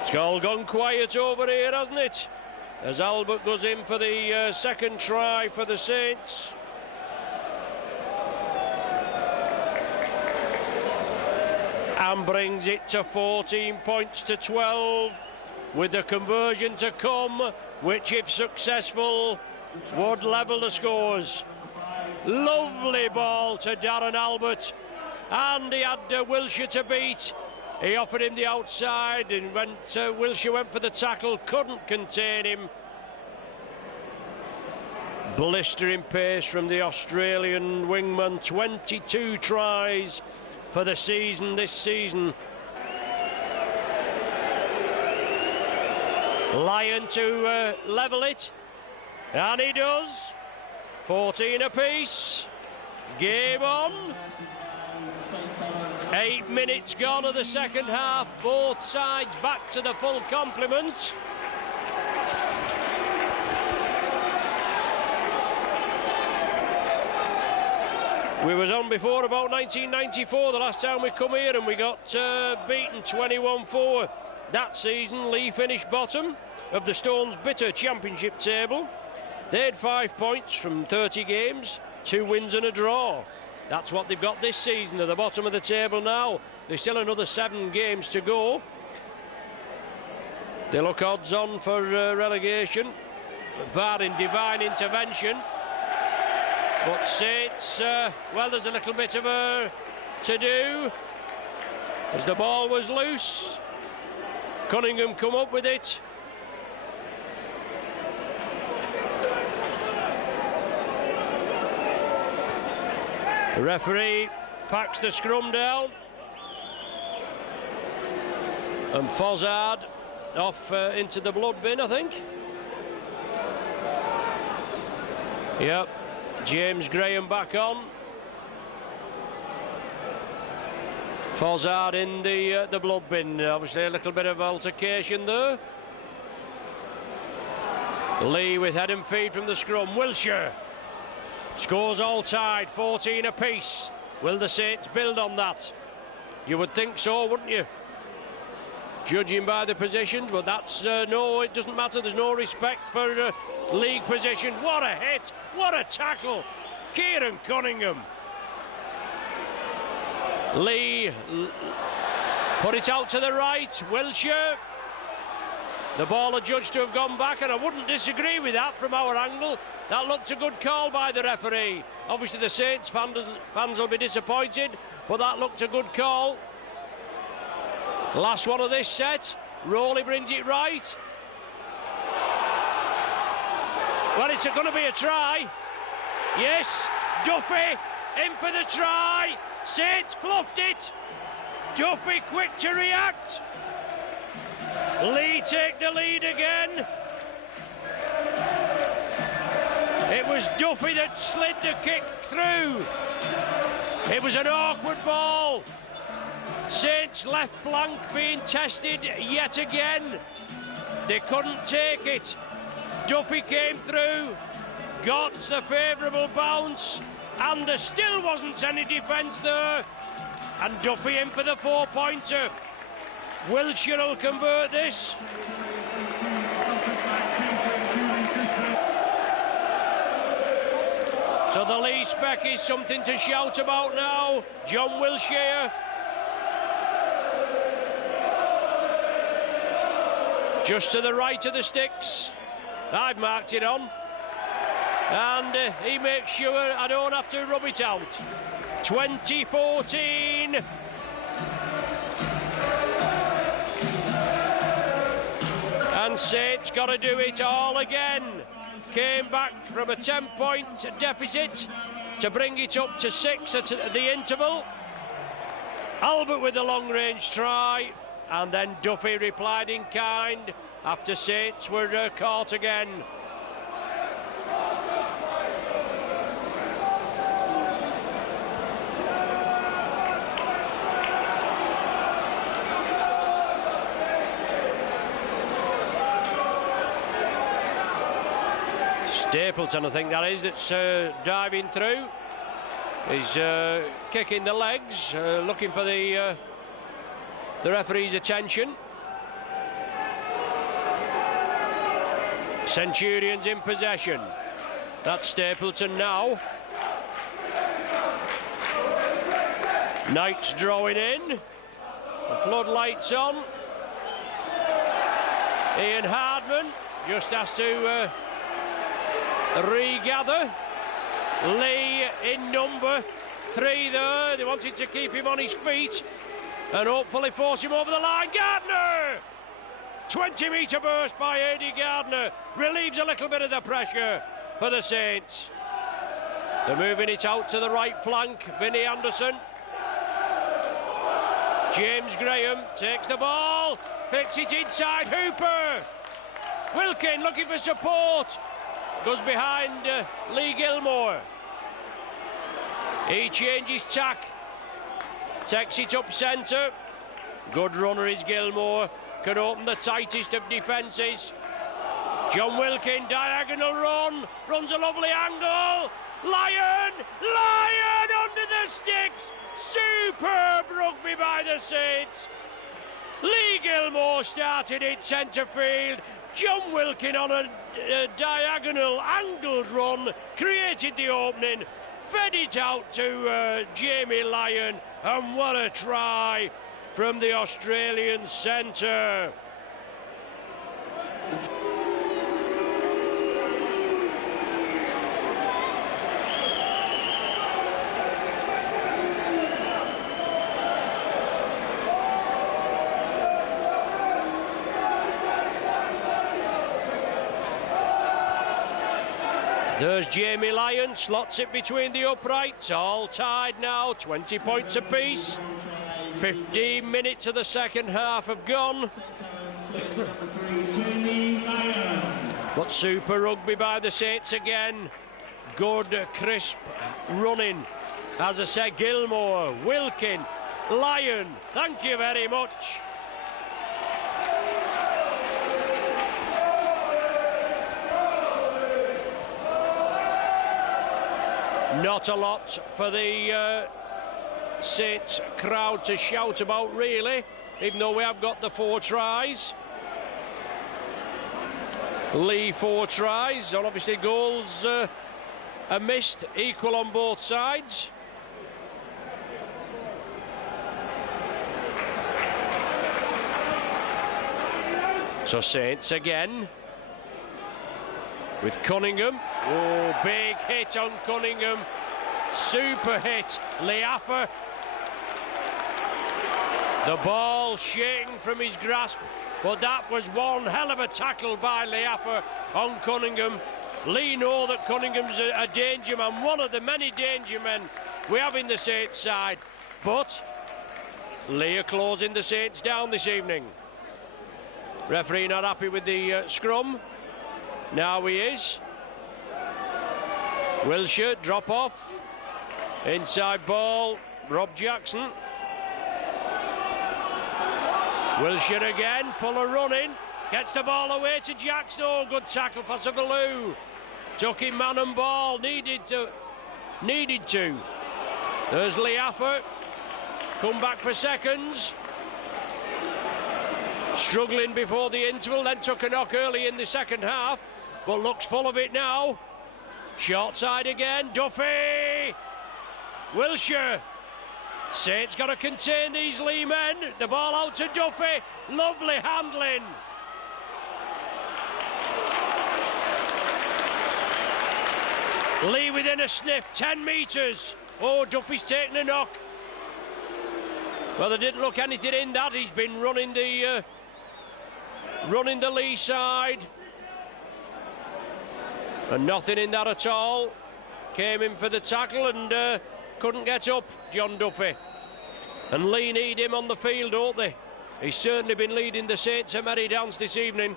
It's all gone quiet over here, hasn't it? As Albert goes in for the second try for the Saints. And brings it to 14 points to 12, with the conversion to come, which if successful would level the scores. Lovely ball to Darren Albert, and he had Wilshire to beat. He offered him the outside, and when Wilshire went for the tackle, couldn't contain him. Blistering pace from the Australian wingman. 22 tries for the season this season. Lyon to level it, and he does. 14 apiece. Game on. 8 minutes gone of the second half. Both sides back to the full complement. We was on before about 1994, the last time we come here, and we got beaten 21-4. That season, Leigh finished bottom of the Stones Bitter Championship table. They had 5 points from 30 games, 2 wins and a draw. That's what they've got this season, at the bottom of the table now. There's still another 7 games to go. They look odds on for relegation, barring divine intervention. But Saints, well, there's a little bit of a to-do, as the ball was loose. Cunningham come up with it. The referee packs the scrum down. And Fozzard off into the blood bin, I think. Yep. James Graham back on. Fozzard in the blood bin. Obviously a little bit of altercation there. Leigh with head and feed from the scrum. Wilshire scores all tied, 14 apiece. Will the Saints build on that? You would think so, wouldn't you? judging by the positions, but that's no, it doesn't matter. There's no respect for league position. What a hit, what a tackle. Kieran Cunningham. Leigh put it out to the right. Wilshire. The ball adjudged to have gone back, and I wouldn't disagree with that from our angle. That looked a good call by the referee. Obviously the Saints fans will be disappointed, but that looked a good call. Last one of this set. Rowley brings it right. Well, it's going to be a try. Yes, Duffy in for the try. Saints fluffed it. Duffy quick to react. Leigh take the lead again. It was Duffy that slid the kick through. It was an awkward ball. Saints left flank being tested yet again. They couldn't take it. Duffy came through, got the favourable bounce, and there still wasn't any defence there. And Duffy in for the 4-pointer. Wilshire will convert this. So the Leigh spec is something to shout about now. John Wilshire. Just to the right of the sticks. I've marked it on. And he makes sure I don't have to rub it out. 2014. And Saints got to do it all again. Came back from a 10-point deficit to bring it up to 6 at the interval. Albert with the long-range try, and then Duffy replied in kind after Saints were caught again. Stapleton, I think that is, that's diving through. He's kicking the legs, looking for the referee's attention. Centurions in possession. That's Stapleton now. Knight's drawing in. The floodlights on. Ian Hardman just has to regather. Leigh in number 3 there. They wanted to keep him on his feet and hopefully force him over the line. Gardner! 20-metre burst by Eddie Gardner. Relieves a little bit of the pressure for the Saints. They're moving it out to the right flank. Vinnie Anderson. James Graham takes the ball. Fits it inside. Hooper. Wilkin looking for support. Goes behind Leigh Gilmore. He changes tack. Takes it up centre. Good runner is Gilmore. Can open the tightest of defences. John Wilkin, diagonal run. Runs a lovely angle. Lyon! Lyon under the sticks. Superb rugby by the Saints. Leigh Gilmore started it centre field. John Wilkin on a diagonal angled run created the opening, fed it out to Jamie Lyon, and what a try from the Australian centre. There's Jamie Lyon, slots it between the uprights, all tied now, 20 points apiece. 15 minutes of the second half have gone. But super rugby by the Saints again. Good, crisp running. As I said, Gilmore, Wilkin, Lyon, thank you very much. Not a lot for the Saints crowd to shout about, really. even though we have got the 4 tries. Leigh 4 tries, and obviously goals are missed, equal on both sides. So Saints again with Cunningham. Oh, big hit on Cunningham. Super hit. Leigh. The ball shaking from his grasp, but that was one hell of a tackle by Leigh on Cunningham. Leigh know that Cunningham's a danger man, one of the many danger men we have in the Saints side. But Leigh are closing the Saints down this evening. Referee not happy with the scrum. Now he is. Wilshire, drop off. Inside ball, Rob Jackson. Wilshire again, full of running. Gets the ball away to Jackson. Oh, good tackle for Savalou. Took him man and ball. Needed to. There's Leigh. Come back for seconds. Struggling before the interval, then took a knock early in the second half, but looks full of it now. Short side again, Duffy! Wilshire. Saints got to contain these Leigh men. The ball out to Duffy. Lovely handling. Leigh within a sniff, 10 metres. Oh, Duffy's taking a knock. Well, there didn't look anything in that. He's been running the Leigh side. And nothing in that at all. Came in for the tackle and couldn't get up, John Duffy. And Leigh need him on the field, don't they? He's certainly been leading the Saints a merry dance this evening.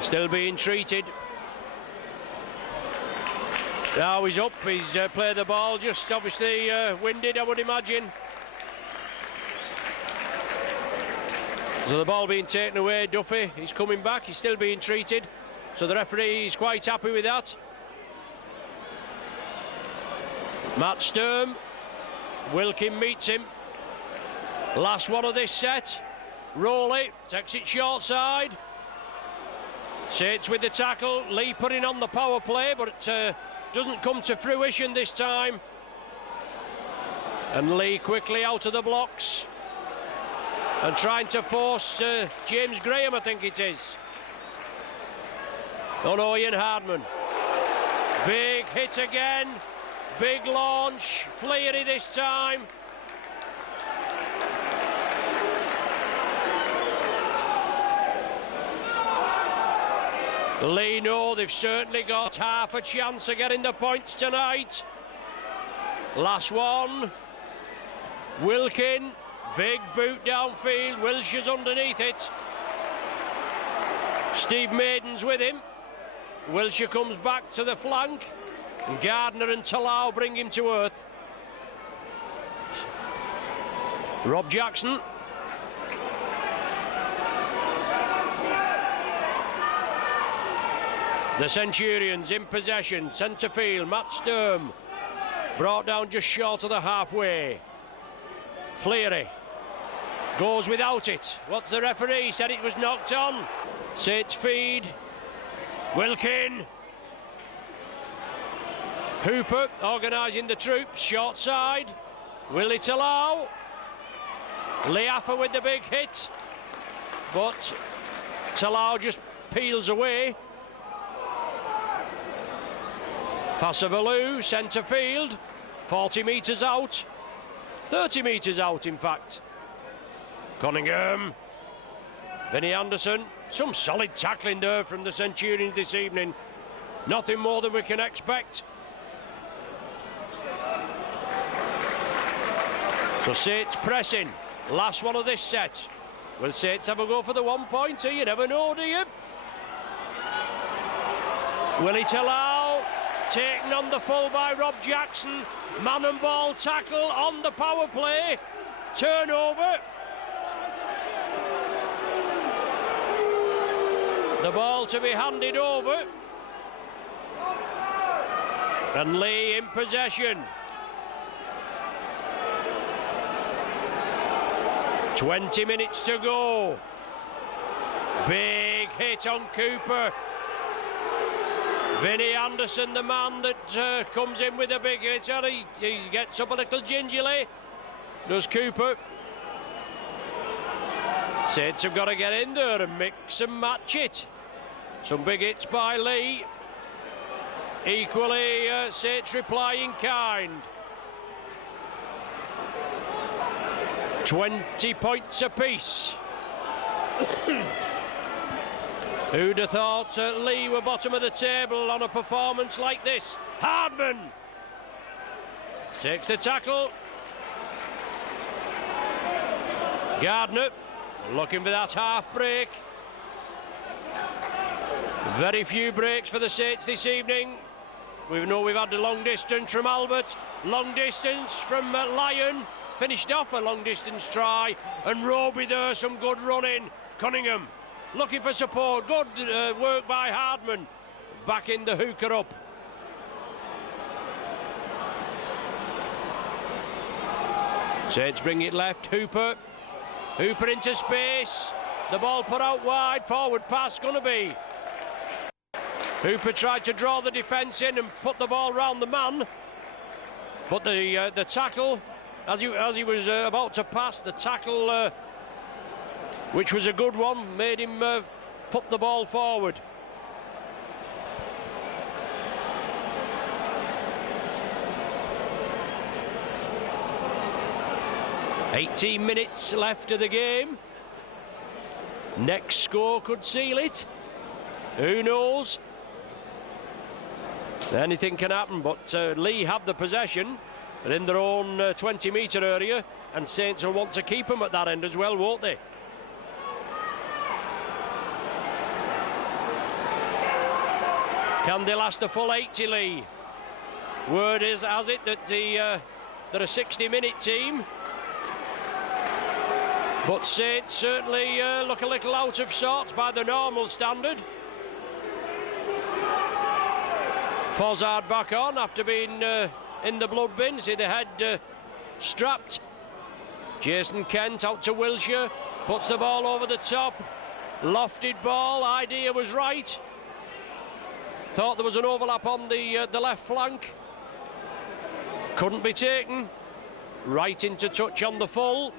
Still being treated. Now he's up, he's played the ball, just obviously winded, I would imagine. So the ball being taken away, Duffy, he's coming back, he's still being treated. So the referee is quite happy with that. Matt Sturm, Wilkin meets him. Last one of this set. Rowley takes it short side. Saints with the tackle, Leigh putting on the power play, but it doesn't come to fruition this time. And Leigh quickly out of the blocks and trying to force James Graham, I think it is. On Ian Hardman. Big hit again, big launch, Fleary this time. Leigh know they've certainly got half a chance of getting the points tonight. Last one. Wilkin, big boot downfield, Wilshire's underneath it. Steve Maiden's with him. Wilshire comes back to the flank, and Gardner and Talau bring him to earth. Rob Jackson. The Centurions in possession, centre field, Matt Sturm brought down just short of the halfway. Fleary goes without it. What's the referee? Said it was knocked on. Saints feed. Wilkin. Hooper organising the troops, short side. Will it allow? Leigh with the big hit, but Talau just peels away. Fasavalou, centre field, 40 metres out, 30 metres out in fact. Cunningham, Vinnie Anderson, some solid tackling there from the Centurions this evening. Nothing more than we can expect. So Saints pressing, last one of this set. Will Saints have a go for the one-pointer? You never know, do you? Will it allow? Taken on the full by Rob Jackson. Man and ball tackle on the power play. Turnover. The ball to be handed over. And Leigh in possession. 20 minutes to go. Big hit on Cooper. Vinnie Anderson, the man that comes in with a big hit. He gets up a little gingerly. Does Cooper. Saints have got to get in there and mix and match it. Some big hits by Leigh. Equally, Saints reply in kind. 20 points apiece. Who'd have thought Leigh were bottom of the table on a performance like this? Hardman takes the tackle. Gardner looking for that half break. Very few breaks for the Saints this evening. We know we've had the long distance from Albert, long distance from Lyon, finished off a long distance try, and Roby there, some good running. Cunningham looking for support, good work by Hardman, backing the hooker up. Saints bring it left, Hooper into space, the ball put out wide, forward pass gonna be. Hooper tried to draw the defence in and put the ball round the man, but the tackle, as he was about to pass, the tackle, which was a good one, made him put the ball forward. "18 minutes left of the game. Next score could seal it. Who knows? Anything can happen, but Leigh have the possession. They're in their own 20-metre area, and Saints will want to keep them at that end as well, won't they? Can they last the full 80, Leigh? Word has it that they're a 60-minute team. But Saints certainly look a little out of sorts by the normal standard. Fozzard back on after being in the blood bin. See the head strapped. Jason Kent out to Wilshire. Puts the ball over the top. Lofted ball. Idea was right. Thought there was an overlap on the left flank. Couldn't be taken. Right into touch on the full.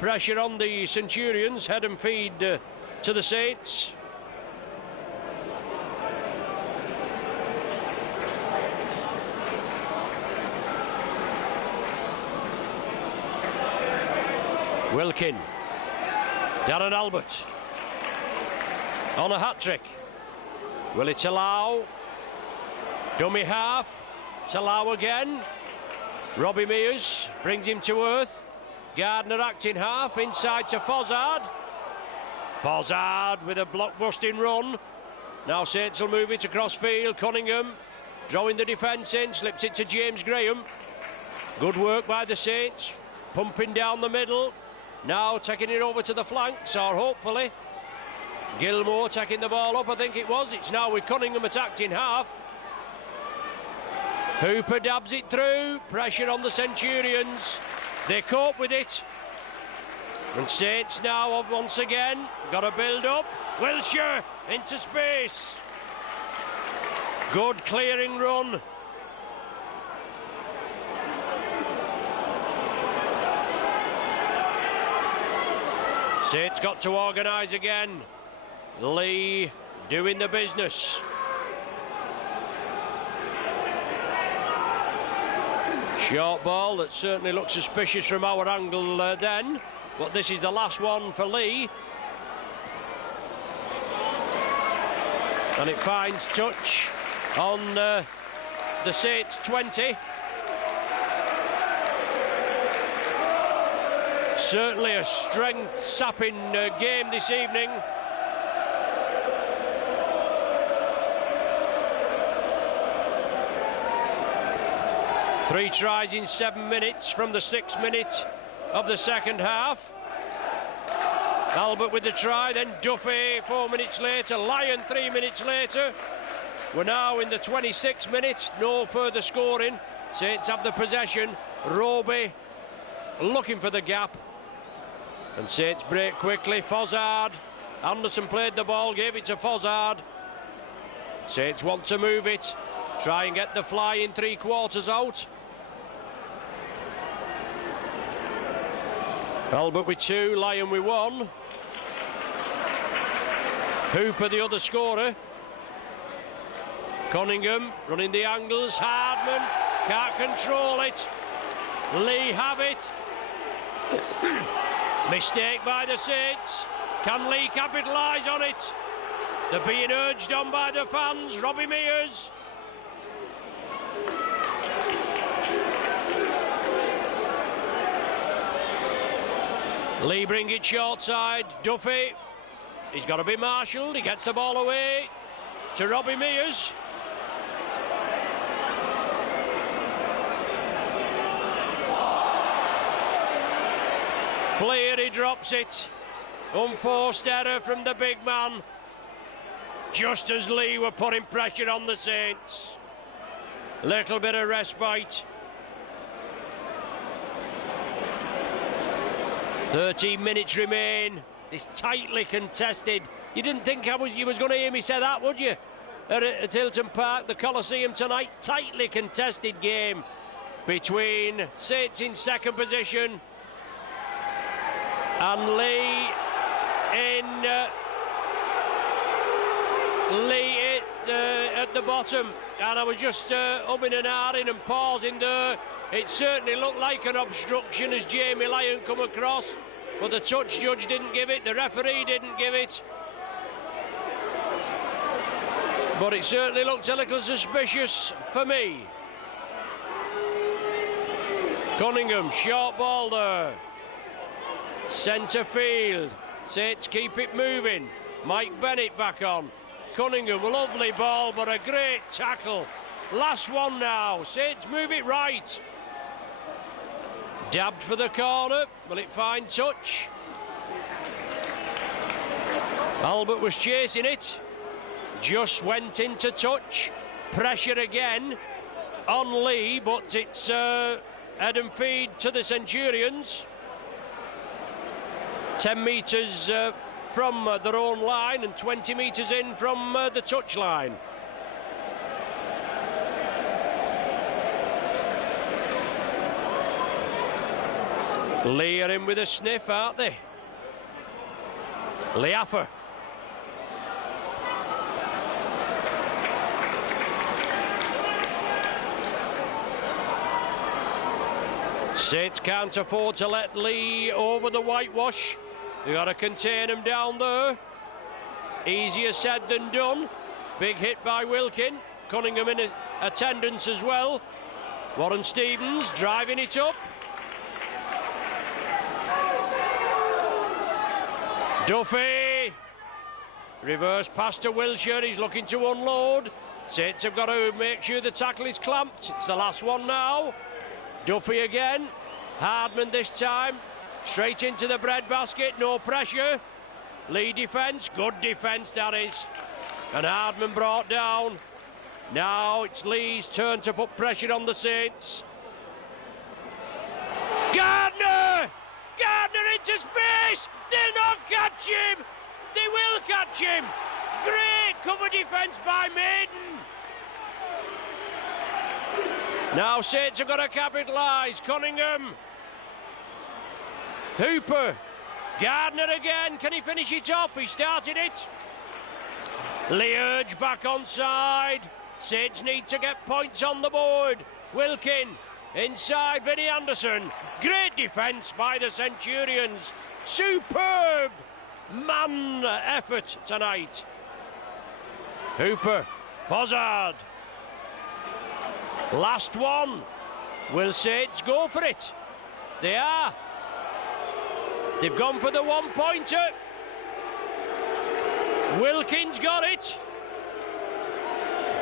Pressure on the Centurions. Head and feed to the Saints. Wilkin, Darren Albert on a hat-trick. Will it allow? Dummy half, Talau again. Robbie Mears brings him to earth. Gardner acting half, inside to Fozzard. Fozzard with a block-busting run. Now Saints will move it across field. Cunningham drawing the defence in, slips it to James Graham. Good work by the Saints, pumping down the middle. Now taking it over to the flanks, or hopefully Gilmore taking the ball up, I think it was. It's now with Cunningham attacked in half. Hooper dabs it through, pressure on the Centurions. They cope with it. And Saints now have once again got to build up. Wilshire into space. Good clearing run. Saints got to organise again. Leigh doing the business. Short ball that certainly looked suspicious from our angle then, but this is the last one for Leigh. And it finds touch on the Saints 20. Certainly a strength-sapping game this evening. Three tries in 7 minutes from the 6th minute of the second half. Albert with the try, then Duffy 4 minutes later, Lyon 3 minutes later. We're now in the 26th minute, no further scoring. Saints have the possession. Roby looking for the gap. And Saints break quickly. Fozzard. Anderson played the ball, gave it to Fozzard. Saints want to move it. Try and get the fly in 3/4 out. Albert with 2, Lyon with 1. Hooper the other scorer. Cunningham running the angles. Hardman can't control it. Leigh have it. Mistake by the Saints. Can Leigh capitalise on it? They're being urged on by the fans. Robbie Mears. Leigh bring it short side. Duffy. He's got to be marshalled. He gets the ball away to Robbie Mears. Fleary drops it. Unforced error from the big man. Just as Leigh were putting pressure on the Saints. Little bit of respite. 13 minutes remain. This tightly contested. You didn't think you was going to hear me say that, would you? At Hilton Park, the Coliseum tonight. Tightly contested game between Saints in second position and Leigh at the bottom. And I was just umming and ahhing and pausing there. It certainly looked like an obstruction as Jamie Lyon come across, but the touch judge didn't give it, the referee didn't give it. But it certainly looked a little suspicious for me. Cunningham, short ball there. Centre field. Saints keep it moving. Mike Bennett back on. Cunningham, a lovely ball, but a great tackle. Last one now. Saints move it right. Dabbed for the corner. Will it find touch? Albert was chasing it. Just went into touch. Pressure again on Leigh, but it's head and feed to the Centurions. 10 metres from their own line and 20 metres in from the touch line. Leigh are in with a sniff, aren't they? Leaffer. Saints can't afford to let Leigh over the whitewash. They've got to contain him down there. Easier said than done. Big hit by Wilkin. Cunningham in attendance as well. Warren Stevens driving it up. Duffy. Reverse pass to Wilshire. He's looking to unload. Saints have got to make sure the tackle is clamped. It's the last one now. Duffy again. Hardman this time. Straight into the breadbasket. No pressure. Leigh defence. Good defence, that is. And Hardman brought down. Now it's Leigh's turn to put pressure on the Saints. Gardner! Gardner into space! They'll not catch him! They will catch him! Great cover defence by Maiden! Now Saints have got to capitalise. Cunningham. Hooper. Gardner again. Can he finish it off? He started it. Leurge back on side. Saints need to get points on the board. Wilkin inside. Vinnie Anderson. Great defence by the Centurions. Superb man effort tonight. Hooper. Fozzard. Last one. Will Saints go for it? They are. They've gone for the one-pointer. Wilkins got it.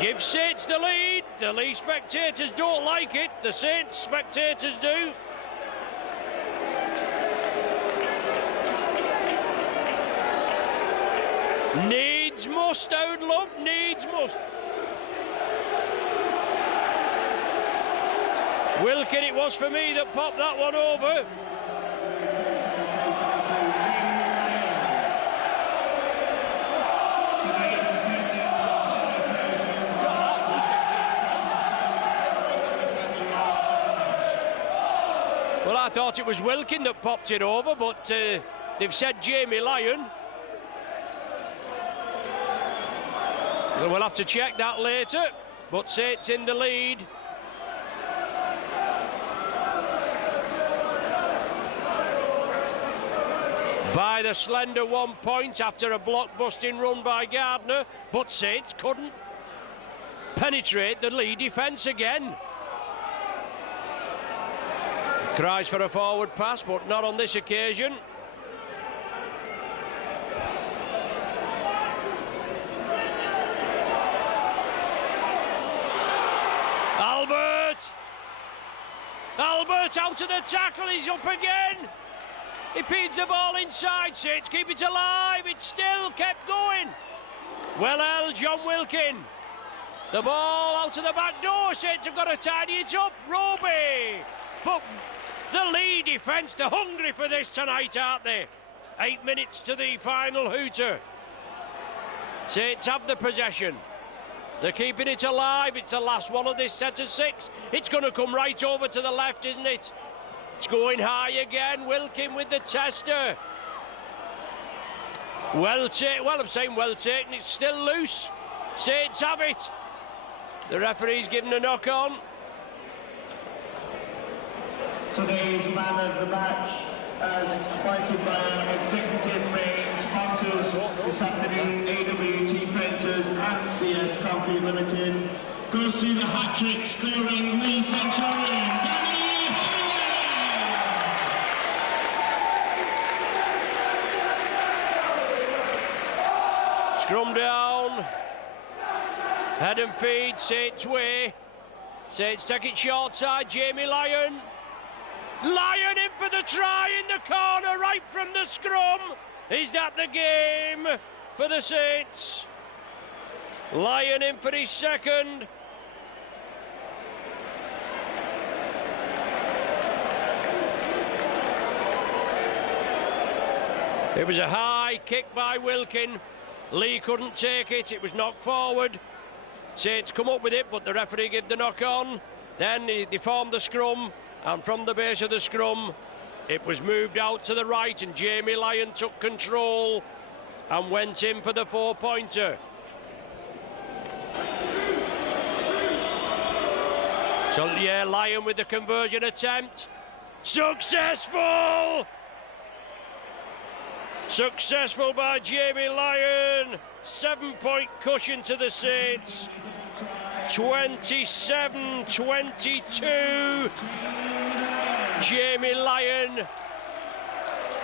Gives Saints the lead. The Leigh spectators don't like it. The Saints spectators do. Needs must, out look, needs must. Wilkin, it was for me that popped that one over. Well, I thought it was Wilkin that popped it over, but they've said Jamie Lyon. So we'll have to check that later, but Saints in the lead. By the slender 1 point after a block-busting run by Gardner, but Saints couldn't penetrate the Leigh defence again. Cries for a forward pass, but not on this occasion. Albert out to the tackle, he's up again. He feeds the ball inside, Saints keep it alive, it still kept going. Well held, John Wilkin. The ball out to the back door, Saints have got to tidy it up, Roby. But the Leigh defence, they're hungry for this tonight, aren't they? 8 minutes to the final hooter. Saints have the possession. They're keeping it alive. It's the last one of this set of 6. It's going to come right over to the left, isn't it? It's going high again. Wilkin with the tester. Well taken. Well, I'm saying well taken. It's still loose. Saints have it. The referee's given a knock on. Today's man of the match, as appointed by our executive main sponsors this afternoon, AWT Printers and CS Company Limited, goes to the hat-trick scoring Leigh Centurion, Danny Helens! Scrum down. Head and feed, Saints way. Saints take it short side, Jamie Lyon. Lyon in for the try in the corner, right from the scrum. Is that the game for the Saints? Lyon in for his second. It was a high kick by Wilkin. Leigh couldn't take it, it was knocked forward. Saints come up with it, but the referee gave the knock on. Then they formed the scrum, and from the base of the scrum, it was moved out to the right, and Jamie Lyon took control and went in for the 4-pointer. So, yeah, Lyon with the conversion attempt. Successful! Successful by Jamie Lyon. 7-point cushion to the Saints. 27-22. Jamie Lyon,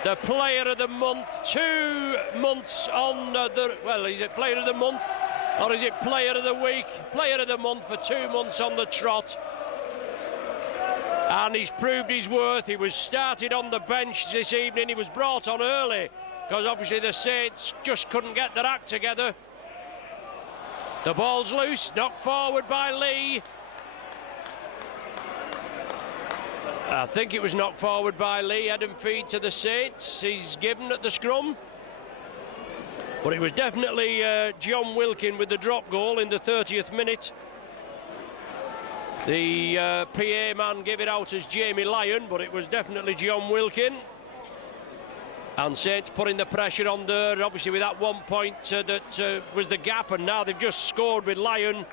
the player of the month. 2 months on the... Well, is it player of the month or is it player of the week? Player of the month for 2 months on the trot. And he's proved his worth. He was started on the bench this evening. He was brought on early because obviously the Saints just couldn't get their act together. The ball's loose, knocked forward by Leigh. I think it was knocked forward by Leigh, head and feed to the Saints. He's given at the scrum. But it was definitely John Wilkin with the drop goal in the 30th minute. The PA man gave it out as Jamie Lyon, but it was definitely John Wilkin. And Saints putting the pressure on there, obviously with that 1 point that was the gap, and now they've just scored with Lyon.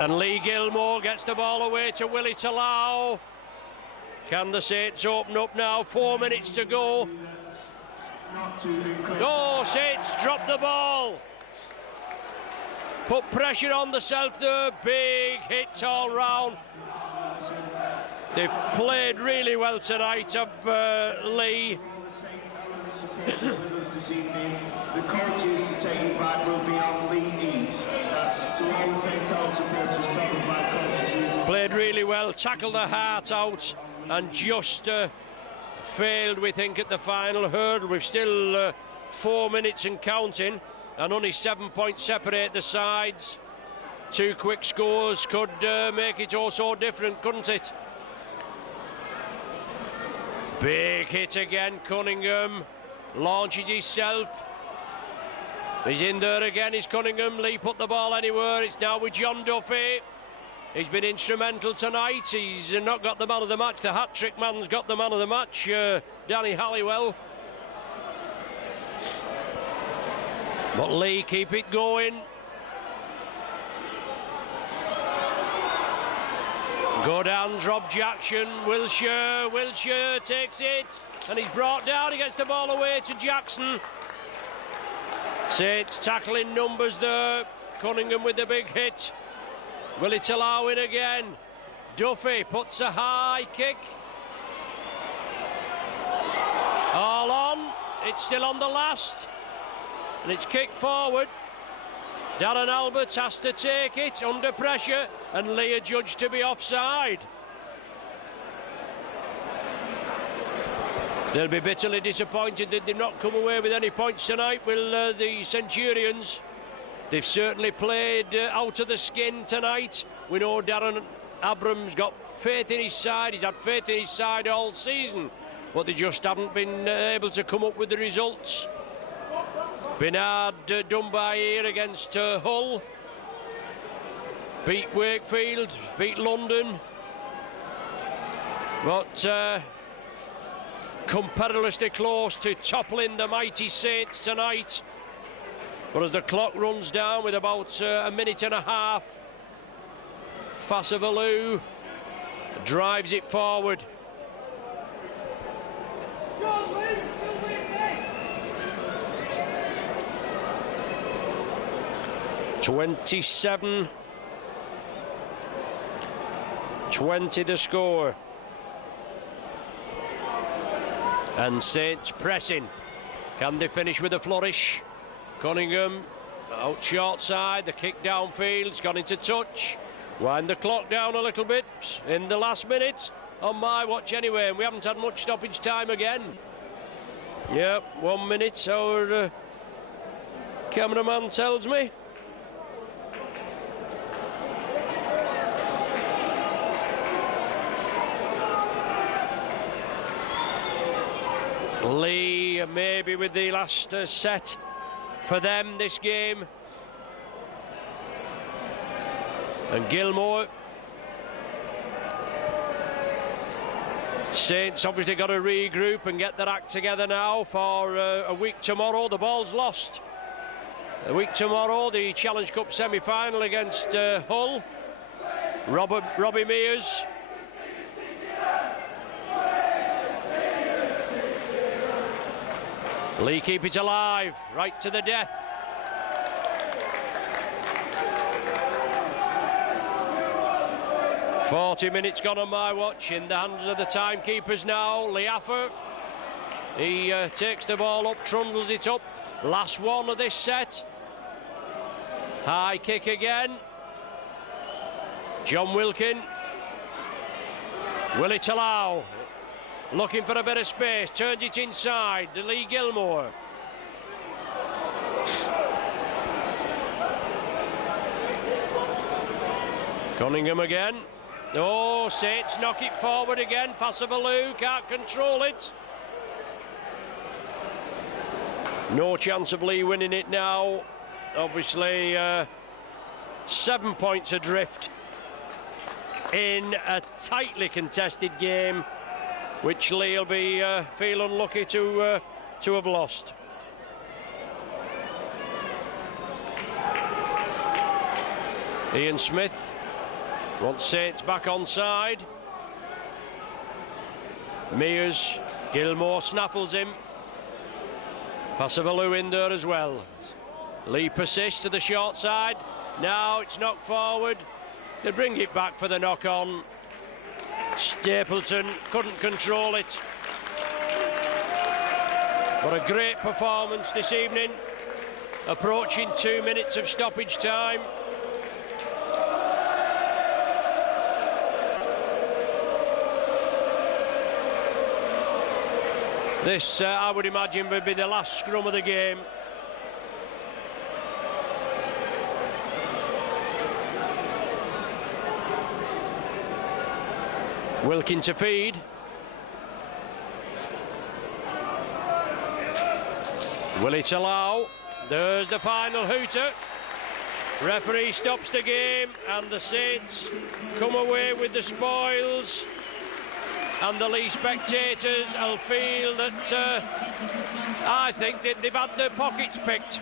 And Leigh Gilmore gets the ball away to Willie Talau. Can the Saints open up now? 4 minutes to go. Oh, Saints drop the ball. Put pressure on the self there. Big hits all round. They've played really well tonight of Leigh. The coaches to take it back will be on Leigh East. That's to all St. Helens supporters traveled by coaches. Played really well, tackled the heart out, and just failed, we think, at the final hurdle. We've still 4 minutes and counting, and only 7 points separate the sides. 2 quick scores could make it all so different, couldn't it? Big hit again, Cunningham launches himself. He's in there again, is Cunningham. Leigh put the ball anywhere. It's now with John Duffy. He's been instrumental tonight. He's not got the man of the match. The hat-trick man's got the man of the match, Danny Halliwell. But Leigh keep it going. Good hands, Rob Jackson. Wilshire takes it, and he's brought down. He gets the ball away to Jackson. Saints tackling numbers there. Cunningham with the big hit. Will it allow it again? Duffy puts a high kick. All on. It's still on the last. And it's kicked forward. Darren Alberts has to take it under pressure, and Leigh adjudged to be offside. They'll be bitterly disappointed that they've not come away with any points tonight, will the Centurions. They've certainly played out of the skin tonight. We know Darren Abrams got faith in his side. He's had faith in his side all season, but they just haven't been able to come up with the results. Bernard done by ear against Hull. Beat Wakefield, beat London. But come perilously close to toppling the mighty Saints tonight. But as the clock runs down with about a minute and a half, Fasavalu drives it forward. 27-20 the score. And Saints pressing. Can they finish with a flourish? Cunningham out short side, the kick downfield's gone into touch. Wind the clock down a little bit in the last minute, on my watch anyway, and we haven't had much stoppage time again. Yep, 1 minute, our cameraman tells me. Leigh maybe with the last set for them this game. And Gilmore. Saints obviously got to regroup and get their act together now for a week tomorrow. The ball's lost. A week tomorrow, the Challenge Cup semi-final against Hull. Robbie Mears. Leigh keep it alive, right to the death. "40 minutes gone on my watch, in the hands of the timekeepers now. Leaffer, he takes the ball up, trundles it up. Last one of this set. High kick again. John Wilkin. Will it allow? Looking for a bit of space, turns it inside to Leigh Gilmore. Cunningham again. Oh, Saints knock it forward again. Fasavalu can't control it. No chance of Leigh winning it now. Obviously, 7 points adrift in a tightly contested game, which Leigh will be feel unlucky to have lost. Ian Smith wants Saints back on side. Mears, Gilmore snaffles him. Fasavalu in there as well. Leigh persists to the short side. Now it's knocked forward. They bring it back for the knock-on. Stapleton couldn't control it. What a great performance this evening. Approaching 2 minutes of stoppage time. This, I would imagine, would be the last scrum of the game. Wilkin to feed. Will it allow? There's the final hooter. Referee stops the game and the Saints come away with the spoils, and the Leigh spectators will feel that I think that they've had their pockets picked,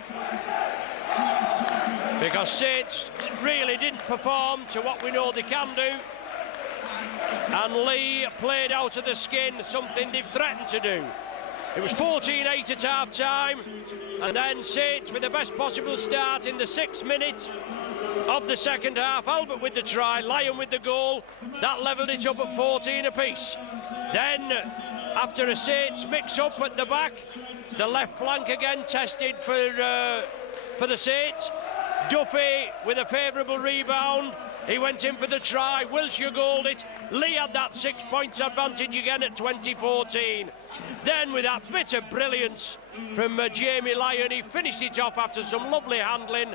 because Saints really didn't perform to what we know they can do, and Leigh played out of the skin something they've threatened to do. It was 14-8 at half-time, and then Saints with the best possible start in the 6th minute of the second half. Albert with the try, Lyon with the goal. That levelled it up at 14 apiece. Then, after a Saints mix-up at the back, the left flank again tested for the Saints. Duffy with a favourable rebound. He went in for the try. Wilshire goaled it. Leigh had that 6 points advantage again at 2014. Then, with that bit of brilliance from Jamie Lyon, he finished it off after some lovely handling.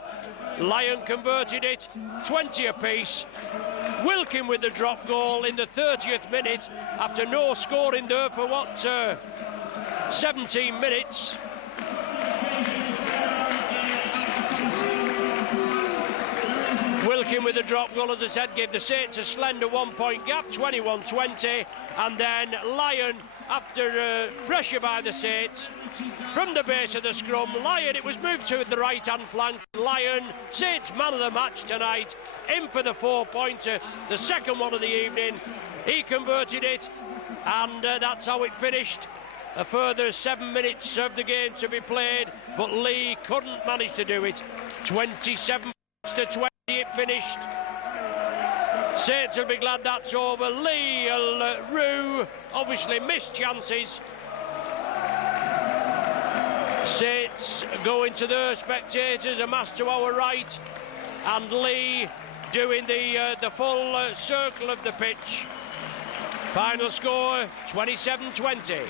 Lyon converted it, 20 apiece. Wilkin with the drop goal in the 30th minute after no scoring there for 17 minutes. Wilkin with the drop goal, as I said, gave the Saints a slender 1-point gap, 21-20, and then Lyon, after pressure by the Saints, from the base of the scrum, Lyon, it was moved to the right-hand flank. Lyon, Saints man of the match tonight, in for the 4-pointer, the second one of the evening. He converted it, and that's how it finished. A further 7 minutes of the game to be played, but Leigh couldn't manage to do it. 27 to 20 it finished. Saints will be glad that's over. Leigh will rue, obviously missed chances. Saints going to their spectators, amassed to our right, and Leigh doing the full circle of the pitch. Final score 27-20.